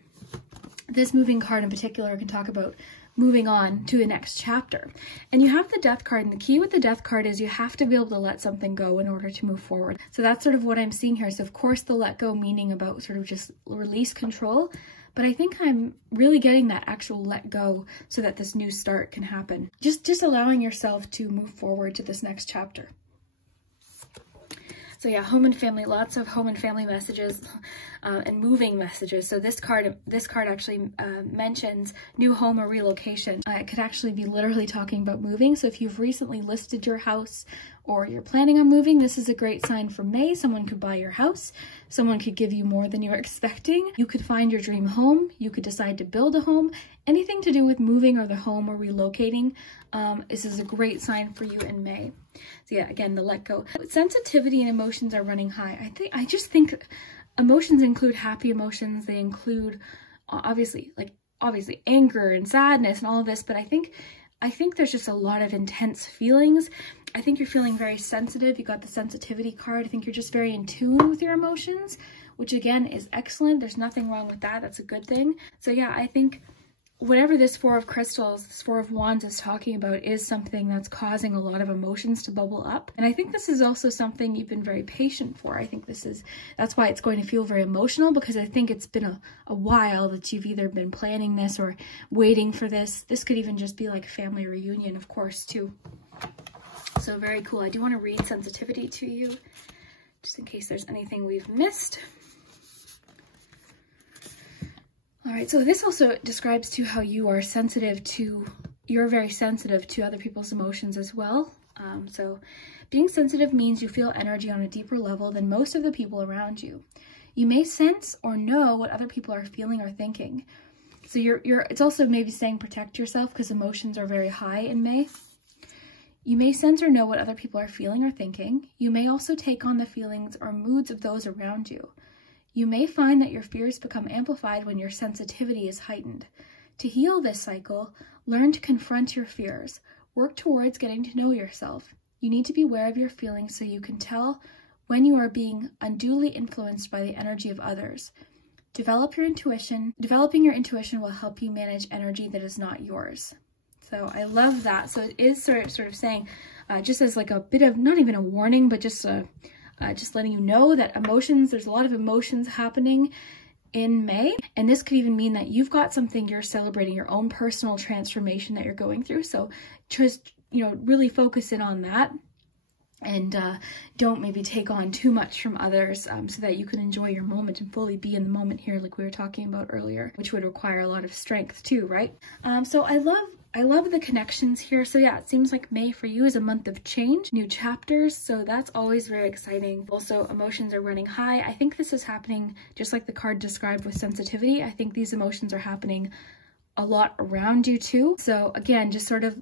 This moving card in particular can talk about moving on to the next chapter. And you have the death card, and the key with the death card is you have to be able to let something go in order to move forward. So that's sort of what I'm seeing here. So of course the let go meaning about sort of just release control, but I think I'm really getting that actual let go so that this new start can happen. Just allowing yourself to move forward to this next chapter. So yeah, home and family, lots of home and family messages and moving messages. So this card actually mentions new home or relocation. It could actually be literally talking about moving. So if you've recently listed your house or you're planning on moving, this is a great sign for May. Someone could buy your house. Someone could give you more than you were expecting. You could find your dream home. You could decide to build a home. Anything to do with moving or the home or relocating, this is a great sign for you in May. So yeah, again, the let go. Sensitivity and emotions are running high. I just think emotions include happy emotions. They include obviously anger and sadness and all of this, but I think there's just a lot of intense feelings. I think you're feeling very sensitive. You got the sensitivity card. I think you're just very in tune with your emotions, which again is excellent. There's nothing wrong with that. That's a good thing. So yeah, I think whatever this Four of Crystals, this Four of Wands is talking about is something that's causing a lot of emotions to bubble up. And I think this is also something you've been very patient for. I think that's why it's going to feel very emotional, because I think it's been a while that you've either been planning this or waiting for this. This could even just be like a family reunion, of course, too. So very cool. I do want to read sensitivity to you, just in case there's anything we've missed. All right, so this also describes too how you are you're very sensitive to other people's emotions as well. So being sensitive means you feel energy on a deeper level than most of the people around you. You may sense or know what other people are feeling or thinking. So it's also maybe saying protect yourself, because emotions are very high in May. You may sense or know what other people are feeling or thinking. You may also take on the feelings or moods of those around you. You may find that your fears become amplified when your sensitivity is heightened. To heal this cycle, learn to confront your fears. Work towards getting to know yourself. You need to be aware of your feelings so you can tell when you are being unduly influenced by the energy of others. Develop your intuition. Developing your intuition will help you manage energy that is not yours. So I love that. So it is sort of saying, just as like a bit of, not even a warning, but just letting you know that there's a lot of emotions happening in May. And this could even mean that you've got something you're celebrating, your own personal transformation that you're going through. So just, really focus in on that. And don't maybe take on too much from others so that you can enjoy your moment and fully be in the moment here, like we were talking about earlier, which would require a lot of strength too, right? So I love the connections here. So yeah, it seems like May for you is a month of change, new chapters. So that's always very exciting. Also, emotions are running high. I think this is happening just like the card described with sensitivity. I think these emotions are happening a lot around you too. So again, just sort of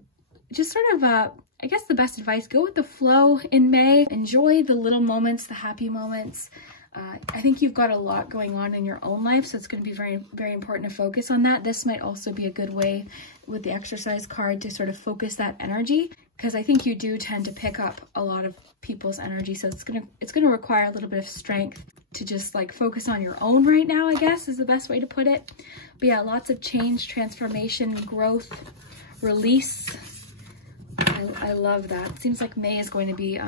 I guess the best advice, go with the flow in May. Enjoy the little moments, the happy moments. I think you've got a lot going on in your own life, so it's going to be very, very important to focus on that. This might also be a good way with the exercise card to sort of focus that energy, because I think you do tend to pick up a lot of people's energy. So it's gonna require a little bit of strength to just like focus on your own right now, I guess is the best way to put it. But yeah, lots of change, transformation, growth, release. I love that. It seems like May is going to be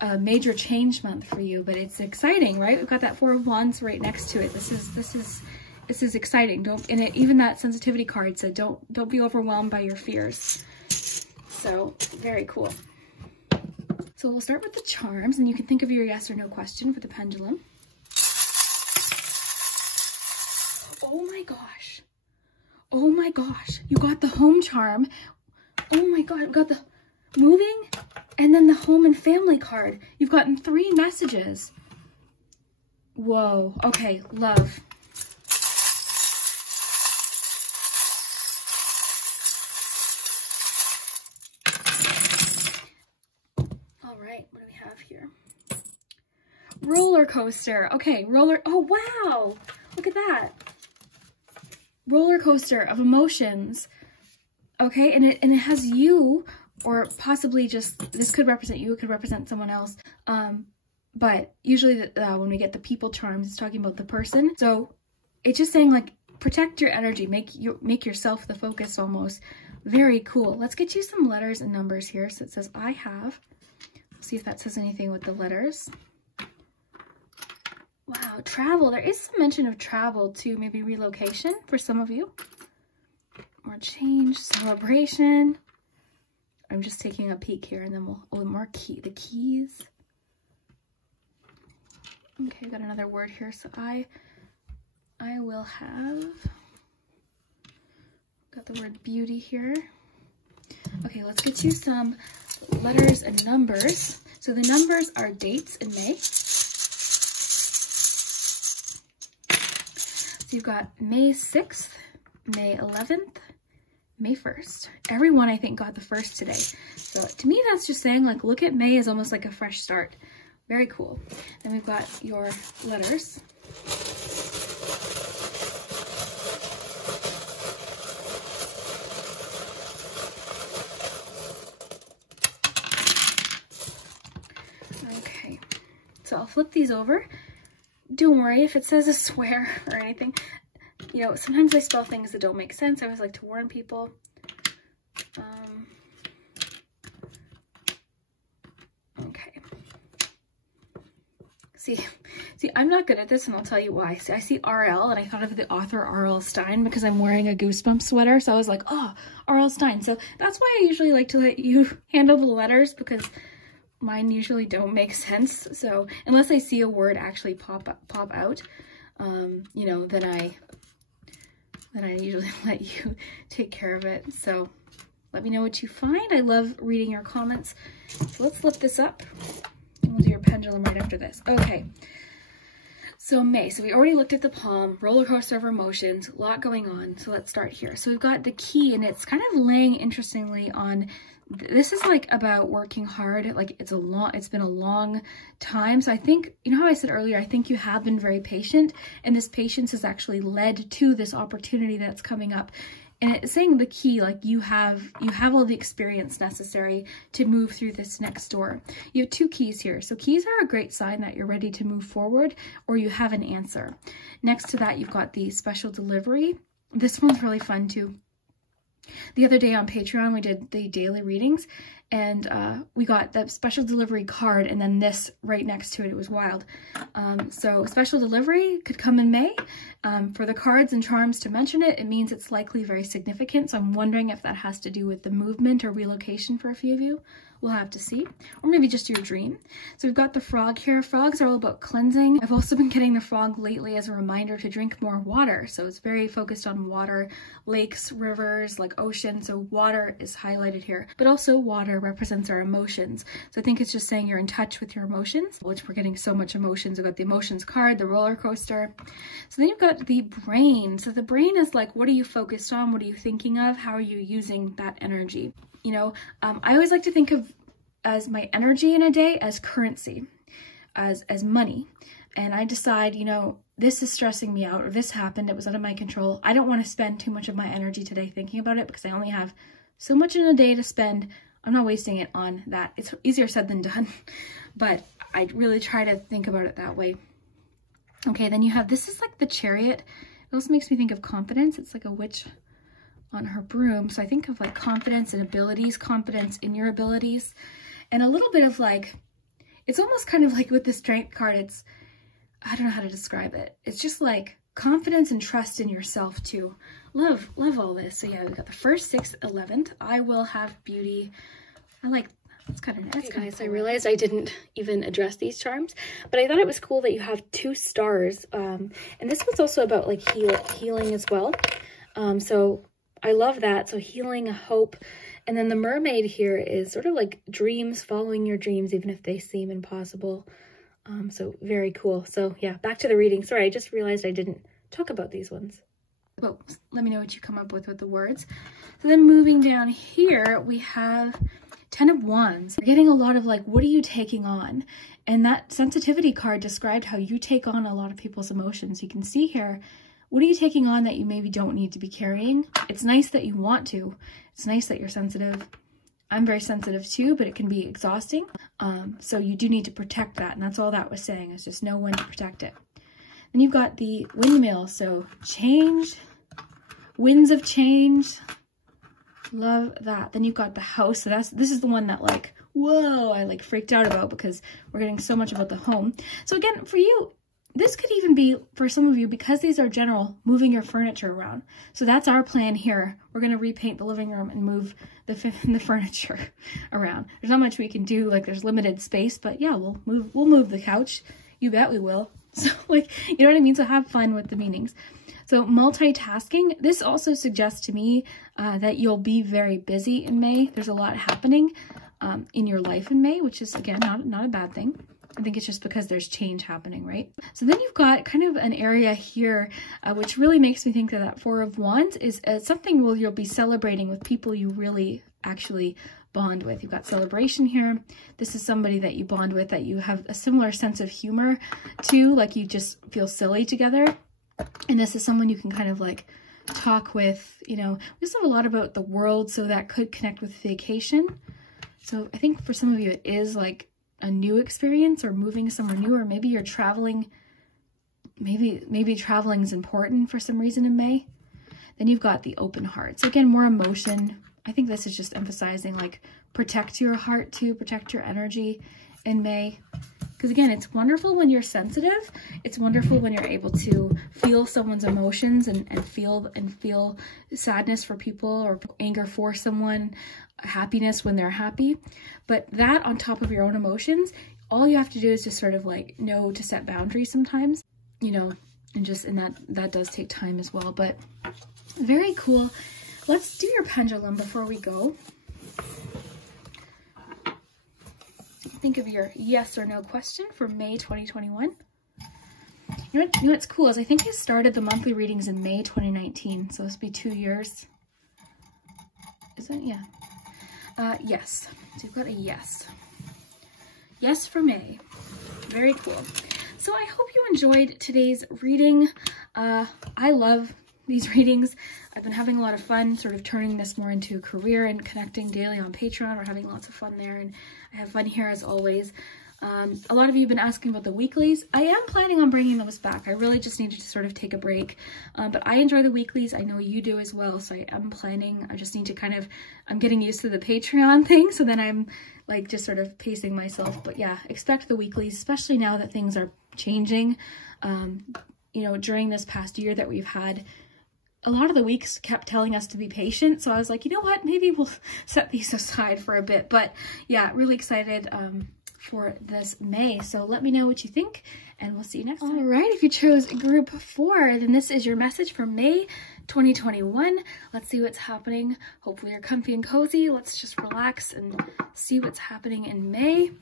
a major change month for you, but it's exciting, right? We've got that Four of Wands right next to it. This is exciting. Even that sensitivity card said don't be overwhelmed by your fears. So very cool. So we'll start with the charms, and you can think of your yes or no question for the pendulum. Oh my gosh. Oh my gosh. You got the home charm. Oh my God, we've got the moving and then the home and family card. You've gotten 3 messages. Whoa. Okay, love. All right, what do we have here? Roller coaster. Okay, oh wow. Look at that. Roller coaster of emotions. Okay, and it has you, or possibly just, this could represent you, it could represent someone else. But usually when we get the people charms, it's talking about the person. So it's just saying like, protect your energy, make yourself the focus almost. Very cool. Let's get you some letters and numbers here. So it says, I have. Let's see if that says anything with the letters. Wow, travel. There is some mention of travel too, maybe relocation for some of you. More change, celebration. I'm just taking a peek here, and then we'll the keys. Okay, got another word here. So I will have, got the word beauty here. Okay, let's get you some letters and numbers. So the numbers are dates in May. So you've got May 6th, May 11th, May 1st. Everyone, I think, got the 1st today. So to me, that's just saying, like, look at May as almost like a fresh start. Very cool. Then we've got your letters. Okay. So I'll flip these over. Don't worry if it says a swear or anything. You know, sometimes I spell things that don't make sense. I always like to warn people. Okay. See, I'm not good at this, and I'll tell you why. See, I see RL, and I thought of the author R.L. Stine because I'm wearing a Goosebumps sweater. So I was like, oh, R.L. Stine. So that's why I usually like to let you handle the letters, because mine usually don't make sense. So unless I see a word actually pop out, you know, then I usually let you take care of it. So let me know what you find. I love reading your comments. So let's flip this up, and we'll do your pendulum right after this. Okay. So May, so we already looked at the palm, roller coaster of emotions, a lot going on. So let's start here. So we've got the key, and it's kind of laying interestingly on this is like about working hard. Like it's been a long time. So I think, you know how I said earlier, I think you have been very patient, and this patience has actually led to this opportunity that's coming up. And it's saying the key, like you have all the experience necessary to move through this next door. You have 2 keys here. So keys are a great sign that you're ready to move forward, or you have an answer. Next to that, you've got the special delivery. This one's really fun too. The other day on Patreon, we did the daily readings, and we got that special delivery card, and then this right next to it. It was wild. So special delivery could come in May. For the cards and charms to mention it, it means it's likely very significant. So I'm wondering if that has to do with the movement or relocation for a few of you. We'll have to see. Or maybe just your dream. So we've got the frog here. Frogs are all about cleansing. I've also been getting the frog lately as a reminder to drink more water. So it's very focused on water, lakes, rivers, like ocean. So water is highlighted here. But also water represents our emotions. So I think it's just saying you're in touch with your emotions, which we're getting so much emotions. We've got the emotions card, the roller coaster. So then you've got the brain. So the brain is like, what are you focused on? What are you thinking of? How are you using that energy? You know, I always like to think of as my energy in a day as currency, as money. And I decide, you know, this is stressing me out, or this happened, it was out of my control. I don't want to spend too much of my energy today thinking about it, because I only have so much in a day to spend. I'm not wasting it on that. It's easier said than done, but I really try to think about it that way. Okay, then you have, this is like the Chariot. It also makes me think of confidence. It's like a witch on her broom. So I think of like confidence and abilities, confidence in your abilities, and a little bit of like, it's almost kind of like with the Strength card, it's, I don't know how to describe it. It's just like confidence and trust in yourself too. Love all this. So yeah, we got the 1st, 6th, 11th. I will have beauty. I like, it's kind of nice. Okay, guys, I realized I didn't even address these charms, but I thought it was cool that you have 2 stars. And this one's also about like healing as well. So I love that. So healing, hope. And then the mermaid here is sort of like dreams, following your dreams, even if they seem impossible. So very cool. So yeah, back to the reading. Sorry, I just realized I didn't talk about these ones. Well, let me know what you come up with the words. So then moving down here, we have 10 of Wands. We're getting a lot of like, what are you taking on? And that sensitivity card described how you take on a lot of people's emotions. You can see here, what are you taking on that you maybe don't need to be carrying? It's nice that you want to. It's nice that you're sensitive. I'm very sensitive too, but it can be exhausting. So you do need to protect that. And that's all that was saying, is just know when to protect it. Then you've got the windmill. So change, winds of change. Love that. Then you've got the house. So this is the one that like, whoa, I like freaked out about, because we're getting so much about the home. So again, for you, this could even be, for some of you, because these are general, moving your furniture around. So that's our plan here. We're going to repaint the living room and move the furniture around. There's not much we can do, like there's limited space, but yeah, we'll move the couch. You bet we will. So like, you know what I mean? So have fun with the meanings. So multitasking, this also suggests to me that you'll be very busy in May. There's a lot happening in your life in May, which is, again, not a bad thing. I think it's just because there's change happening, right? So then you've got kind of an area here, which really makes me think that 4 of Wands is something where you'll be celebrating with people you really actually bond with. You've got celebration here. This is somebody that you bond with, that you have a similar sense of humor to, like you just feel silly together. And this is someone you can kind of like talk with, you know. We just have a lot about the world, so that could connect with vacation. So I think for some of you it is like a new experience, or moving somewhere new, or maybe you're traveling. Maybe traveling is important for some reason in May. Then you've got the open heart. So again, more emotion. I think this is just emphasizing like protect your heart too, protect your energy in May. Because again, it's wonderful when you're sensitive. It's wonderful when you're able to feel someone's emotions and feel sadness for people, or anger for someone, happiness when they're happy. But that on top of your own emotions, all you have to do is just sort of like know to set boundaries sometimes, you know, and that does take time as well. But very cool. Let's do your pendulum before we go. Think of your yes or no question for May 2021. You know what's cool is I think I started the monthly readings in May 2019, so this will be 2 years. Is that? Yeah. Yes. So you've got a yes. Yes for May. Very cool. So I hope you enjoyed today's reading. I love these readings. I've been having a lot of fun sort of turning this more into a career and connecting daily on Patreon. We're having lots of fun there, and I have fun here as always. A lot of you have been asking about the weeklies. I am planning on bringing those back. I really just needed to sort of take a break, but I enjoy the weeklies. I know you do as well, so I am planning. I just need to kind of, I'm getting used to the Patreon thing, so then I'm like just sort of pacing myself. But yeah, expect the weeklies, especially now that things are changing. You know, during this past year that we've had, a lot of the weeks kept telling us to be patient, so I was like, you know what, maybe we'll set these aside for a bit. But yeah, really excited for this May. So let me know what you think, and we'll see you next time. All right, if you chose group 4, then this is your message for May 2021. Let's see what's happening. Hopefully you're comfy and cozy. Let's just relax and see what's happening in May.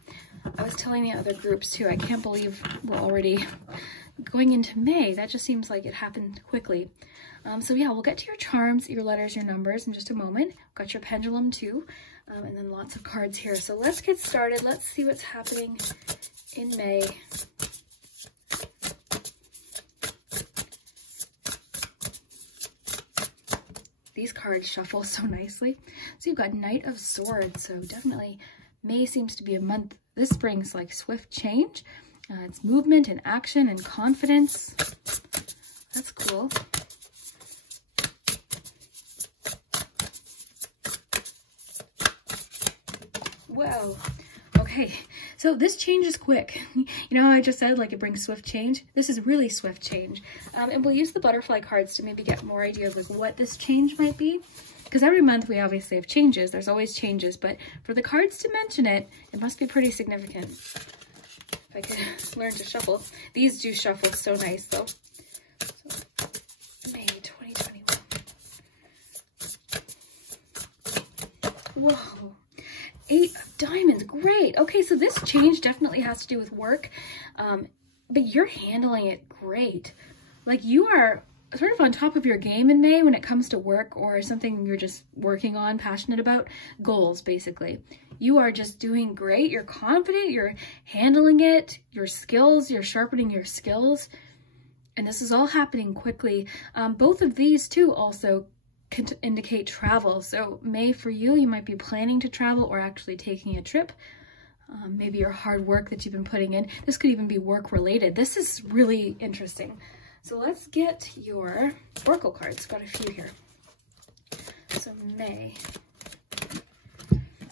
I was telling the other groups too, I can't believe we're already going into May. That just seems like it happened quickly. So yeah, we'll get to your charms, your letters, your numbers in just a moment. Got your pendulum too, and then lots of cards here. So let's get started. Let's see what's happening in May. These cards shuffle so nicely. So you've got Knight of Swords. So definitely May seems to be a month. This brings like swift change. It's movement and action and confidence. That's cool. Whoa. Okay, so this change is quick. You know how I just said like it brings swift change? This is really swift change. And we'll use the butterfly cards to maybe get more idea of like what this change might be. Because every month we obviously have changes. There's always changes, but for the cards to mention it, it must be pretty significant. If I could learn to shuffle. These do shuffle so nice though. So, May 2021. Whoa. 8 of Diamonds, great. Okay, so this change definitely has to do with work, but you're handling it great. Like you are sort of on top of your game in May when it comes to work or something you're just working on, passionate about, goals basically. You are just doing great. You're confident, you're handling it, your skills, you're sharpening your skills, and this is all happening quickly. Both of these too also can indicate travel. So May for you, you might be planning to travel or actually taking a trip. Maybe your hard work that you've been putting in. This could even be work related. This is really interesting. So let's get your oracle cards. Got a few here. So May.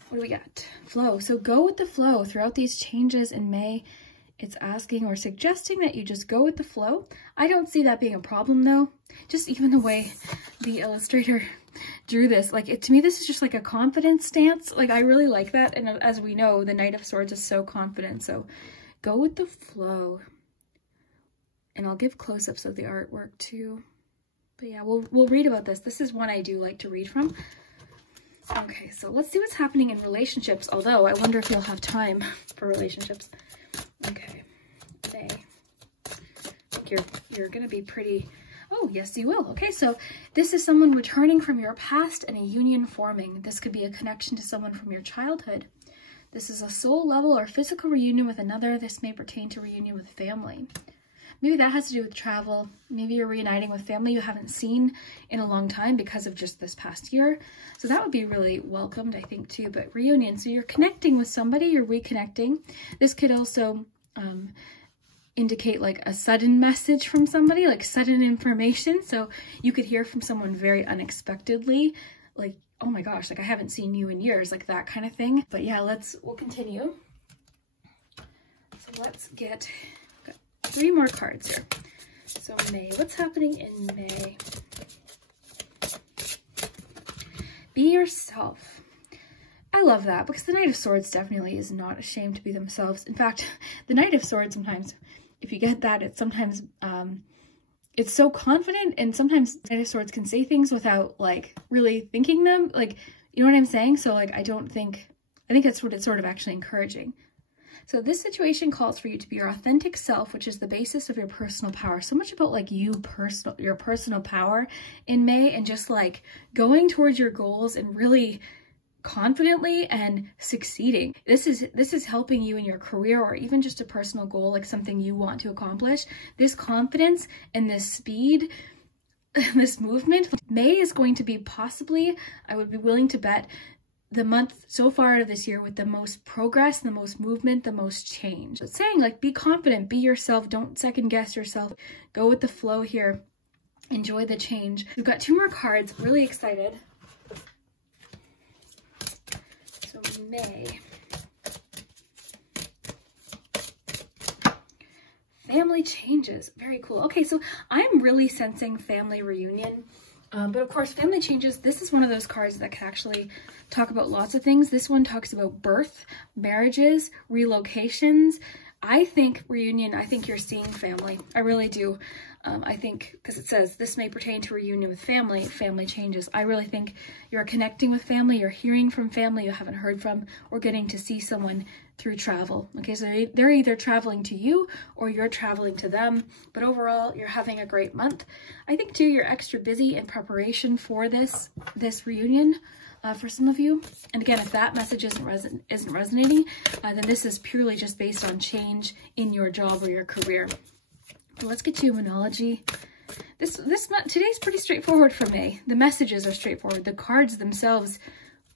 What do we got? Flow. So go with the flow throughout these changes in May. It's asking or suggesting that you just go with the flow. I don't see that being a problem though. Just even the way the illustrator drew this, like to me, this is just like a confidence stance. Like I really like that. And as we know, the Knight of Swords is so confident. So go with the flow. And I'll give close-ups of the artwork too. But yeah, we'll read about this. This is one I do like to read from. Okay, so let's see what's happening in relationships. Although I wonder if you'll have time for relationships. Okay, May. I think you're gonna be pretty. Oh, yes, you will. Okay, so this is someone returning from your past and a union forming. This could be a connection to someone from your childhood. This is a soul level or physical reunion with another. This may pertain to reunion with family. Maybe that has to do with travel. Maybe you're reuniting with family you haven't seen in a long time because of just this past year. So that would be really welcomed, I think, too. But reunion, so you're connecting with somebody, you're reconnecting. This could also indicate like a sudden message from somebody, like sudden information. So you could hear from someone very unexpectedly, like, oh my gosh, like I haven't seen you in years, like that kind of thing. But yeah, we'll continue. So let's get 3 more cards here. So May, what's happening in May? Be yourself. I love that because the Knight of Swords definitely is not ashamed to be themselves. In fact, the Knight of Swords sometimes, if you get that, it's sometimes, it's so confident, and sometimes the Knight of Swords can say things without like really thinking them. Like, you know what I'm saying? So like, I think that's what it's sort of actually encouraging. So this situation calls for you to be your authentic self, which is the basis of your personal power. So much about like your personal power in May, and just like going towards your goals and really confidently and succeeding. This is helping you in your career or even just a personal goal, like something you want to accomplish. This confidence and this speed, this movement. May is going to be possibly, I would be willing to bet, the month so far of this year with the most progress, the most movement, the most change. It's saying like, be confident, be yourself, don't second guess yourself, go with the flow here, enjoy the change. We've got 2 more cards, really excited. So May. Family changes, very cool. Okay, so I'm really sensing family reunion. But of course, family changes, this is one of those cards that can actually talk about lots of things. This one talks about birth, marriages, relocations. I think reunion, I think you're seeing family. I really do. I think, because it says this may pertain to reunion with family, family changes. I really think you're connecting with family, you're hearing from family you haven't heard from, or getting to see someone through travel. Okay, so they're either traveling to you or you're traveling to them, but overall you're having a great month. I think too, you're extra busy in preparation for this reunion for some of you. And again, if that message isn't resonating, then this is purely just based on change in your job or your career. But let's get to Moonology. Today's pretty straightforward for me. The messages are straightforward. The cards themselves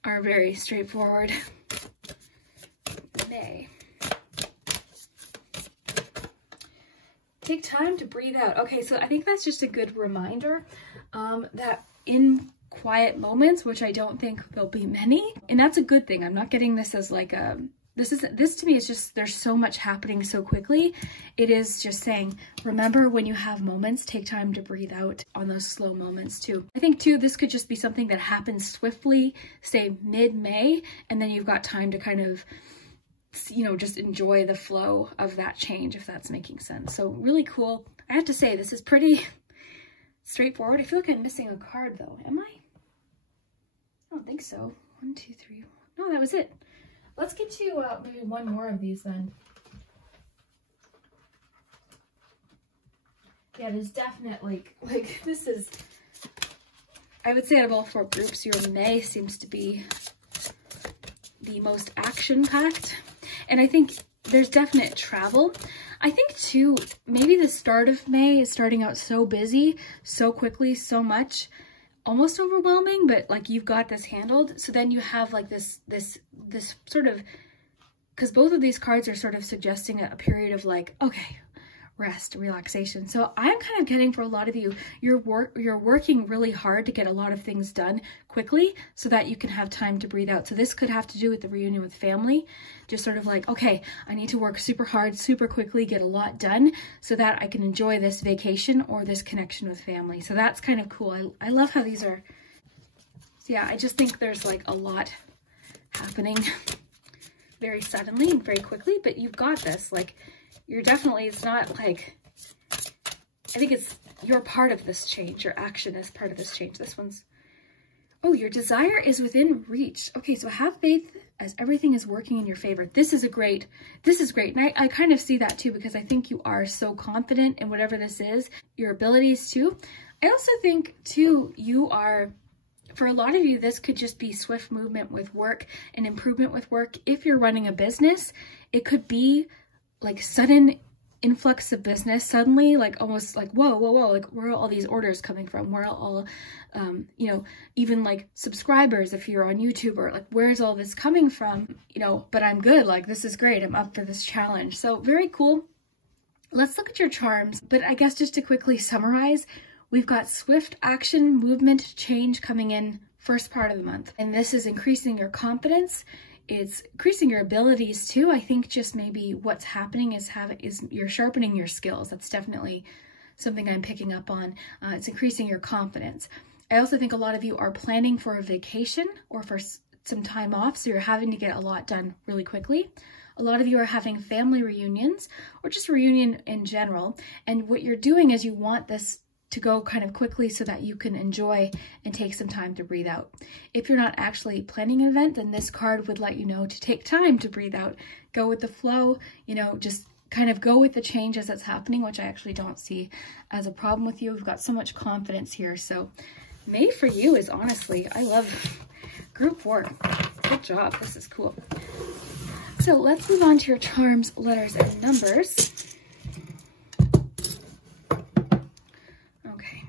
are very straightforward. May. Take time to breathe out. Okay, so I think that's just a good reminder that in quiet moments, which I don't think there'll be many, and that's a good thing. I'm not getting this as like a, this to me is just, there's so much happening so quickly. It is just saying, remember when you have moments, take time to breathe out on those slow moments too. I think too, this could just be something that happens swiftly, say mid-May, and then you've got time to kind of, you know, just enjoy the flow of that change, if that's making sense. So really cool. I have to say, this is pretty straightforward. I feel like I'm missing a card though. Am I? I don't think so. 1, 2, 3. No, that was it. Let's get to maybe one more of these then. Yeah, there's definitely, like this is, I would say out of all 4 groups, your May seems to be the most action-packed. And I think there's definite travel. I think too, maybe the start of May is starting out so busy, so quickly, so much, almost overwhelming, but like you've got this handled. So then you have like this sort of, because both of these cards are sort of suggesting a period of like, okay, rest, relaxation. So I'm kind of getting for a lot of you, you're working really hard to get a lot of things done quickly so that you can have time to breathe out. So this could have to do with the reunion with family, just sort of like, okay, I need to work super hard, super quickly, get a lot done so that I can enjoy this vacation or this connection with family. So that's kind of cool. I love how these are, so yeah, I just think there's like a lot happening very suddenly and very quickly, but you've got this, like, you're definitely, it's not like, I think it's, you're part of this change. Your action is part of this change. This one's, oh, your desire is within reach. Okay, so have faith as everything is working in your favor. This is great. And I kind of see that too, because I think you are so confident in whatever this is, your abilities too. I also think too, you are, for a lot of you, this could just be swift movement with work and improvement with work. If you're running a business, it could be like sudden influx of business suddenly, like almost like, whoa, like where are all these orders coming from? Where are all, you know, even like subscribers, if you're on YouTube, or like, where's all this coming from? You know, but I'm good, like, this is great. I'm up for this challenge. So very cool. Let's look at your charms. But I guess just to quickly summarize, we've got swift action, movement, change coming in first part of the month. And this is increasing your confidence. It's increasing your abilities too. I think just maybe what's happening is you're sharpening your skills. That's definitely something I'm picking up on. It's increasing your confidence. I also think a lot of you are planning for a vacation or for some time off, so you're having to get a lot done really quickly. A lot of you are having family reunions or just reunion in general. And what you're doing is you want this to go kind of quickly so that you can enjoy and take some time to breathe out. If you're not actually planning an event, then this card would let you know to take time to breathe out, go with the flow, you know, just kind of go with the changes that's happening, which I actually don't see as a problem with you. We've got so much confidence here. So May for you is honestly, I love group 4. Good job. This is cool. So let's move on to your charms, letters, and numbers. Okay.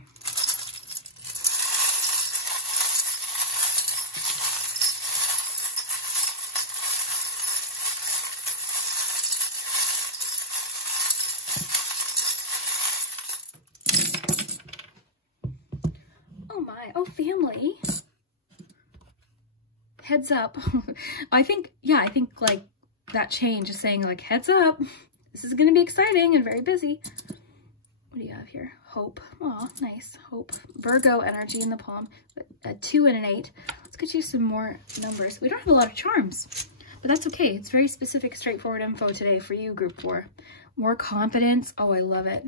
Oh my, oh family. Heads up. I think like that change is saying like, heads up, this is going to be exciting and very busy. What do you have here? Hope. Oh, nice. Hope. Virgo energy in the palm. A 2 and an 8. Let's get you some more numbers. We don't have a lot of charms, but that's okay. It's very specific, straightforward info today for you, group 4. More confidence. Oh, I love it.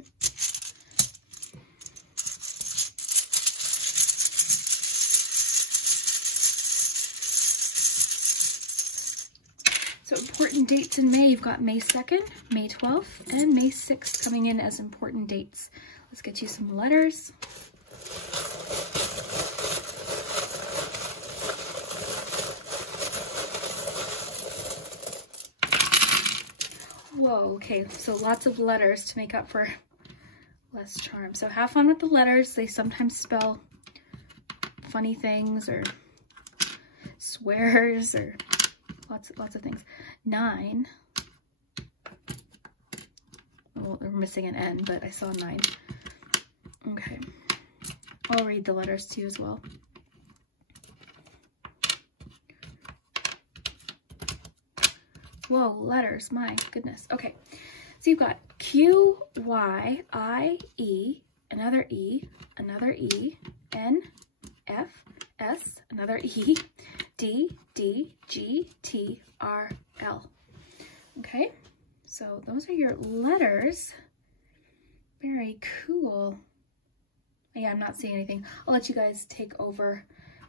So important dates in May, you've got May 2nd, May 12th, and May 6th coming in as important dates. Let's get you some letters. Whoa, okay, so lots of letters to make up for less charm. So have fun with the letters. They sometimes spell funny things or swears or lots of things. 9. Well, they're missing an N, but I saw 9. Okay. I'll read the letters to you as well. Whoa, letters, my goodness. Okay. So you've got Q, Y, I, E, another E, N, F, S, another E, D, D, G, T, R, L. Okay, so those are your letters. Very cool. Yeah, I'm not seeing anything. I'll let you guys take over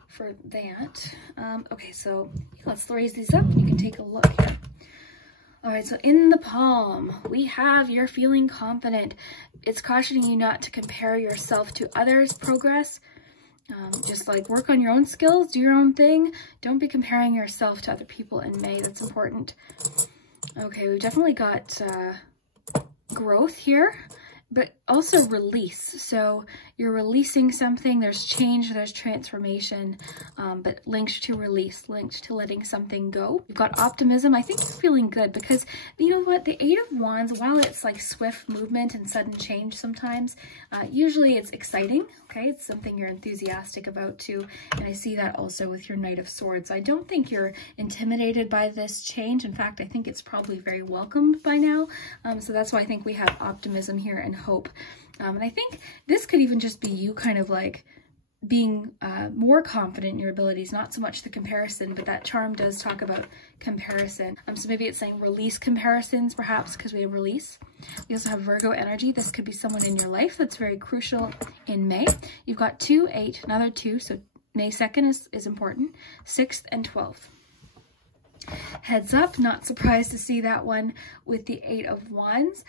for that. Okay, so let's raise these up and you can take a look here. All right, so in the palm, we have you're feeling confident. It's cautioning you not to compare yourself to others' progress. Just like work on your own skills, do your own thing. Don't be comparing yourself to other people in May. That's important. Okay, we've definitely got growth here, but also release. So you're releasing something, there's change, there's transformation, but linked to release, linked to letting something go. You've got optimism. I think you're feeling good because you know what, the 8 of Wands, while it's like swift movement and sudden change sometimes, usually it's exciting, okay? It's something you're enthusiastic about too. And I see that also with your Knight of Swords. I don't think you're intimidated by this change. In fact, I think it's probably very welcomed by now. So that's why I think we have optimism here and hope. And I think this could even just be you kind of like being more confident in your abilities, not so much the comparison, but that charm does talk about comparison. So maybe it's saying release comparisons, perhaps, because we have release. We also have Virgo energy. This could be someone in your life that's very crucial in May. You've got 2, 8, another 2, so May 2nd is important, 6th and 12th. Heads up, not surprised to see that one with the 8 of Wands.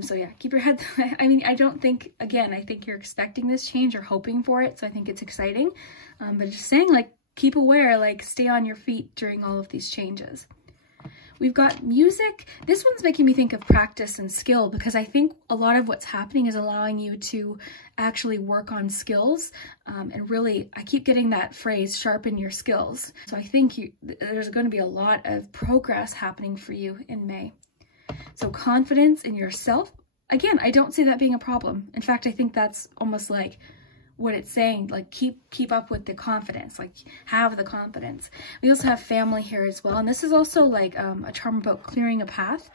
So yeah, keep your head. I mean, I don't think, again, I think you're expecting this change or hoping for it. So I think it's exciting. But just saying, like, keep aware, like stay on your feet during all of these changes. We've got music. This one's making me think of practice and skill because I think a lot of what's happening is allowing you to actually work on skills and really, I keep getting that phrase, sharpen your skills. So I think there's going to be a lot of progress happening for you in May. So confidence in yourself. Again, I don't see that being a problem. In fact, I think that's almost like what it's saying, like keep up with the confidence, like have the confidence. We also have family here as well, and this is also like a charm about clearing a path,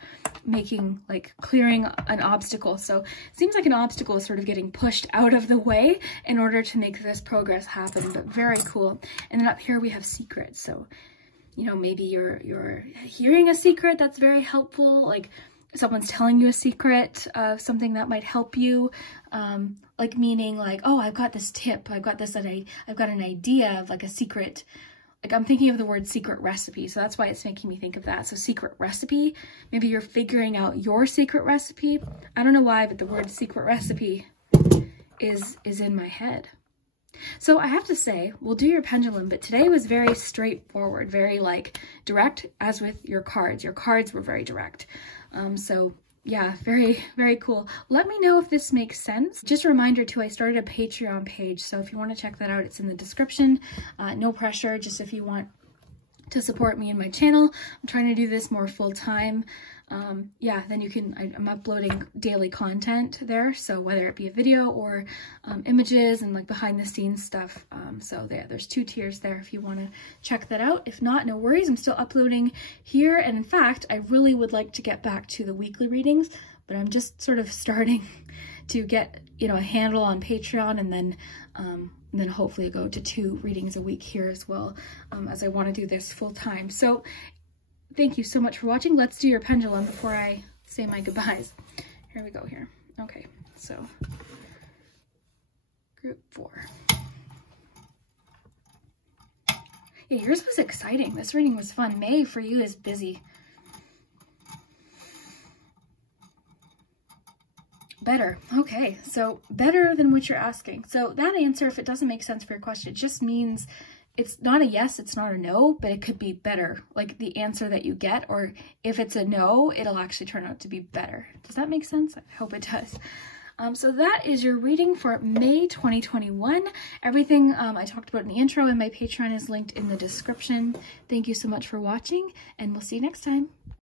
clearing an obstacle. So it seems like an obstacle is sort of getting pushed out of the way in order to make this progress happen, but very cool. And then up here we have secrets. So you know, maybe you're hearing a secret that's very helpful, like someone's telling you a secret of something that might help you, like meaning like, oh, I've got this tip, I've got an idea of like a secret, like I'm thinking of the word secret recipe, so that's why it's making me think of that. So secret recipe, maybe you're figuring out your secret recipe. I don't know why, but the word secret recipe is in my head. So I have to say, we'll do your pendulum, but today was very straightforward, very like direct, as with your cards. Your cards were very direct. So yeah, very, very cool. Let me know if this makes sense. Just a reminder too, I started a Patreon page, so if you want to check that out, it's in the description. No pressure, just if you want to support me and my channel. I'm trying to do this more full time. Yeah, then you can, I'm uploading daily content there. So whether it be a video or images and like behind the scenes stuff. So there's 2 tiers there if you want to check that out. If not, no worries. I'm still uploading here. And in fact, I really would like to get back to the weekly readings, but I'm just sort of starting to get, you know, a handle on Patreon, and then hopefully go to 2 readings a week here as well, as I want to do this full time. So thank you so much for watching. Let's do your pendulum before I say my goodbyes. Here we go here. Okay, so group 4. Yeah, yours was exciting. This reading was fun. May for you is busy. Better. Okay, so better than what you're asking. So that answer, if it doesn't make sense for your question, it just means it's not a yes, it's not a no, but it could be better, like the answer that you get. Or if it's a no, it'll actually turn out to be better. Does that make sense? I hope it does. So that is your reading for May 2021. Everything I talked about in the intro and my Patreon is linked in the description. Thank you so much for watching, and we'll see you next time.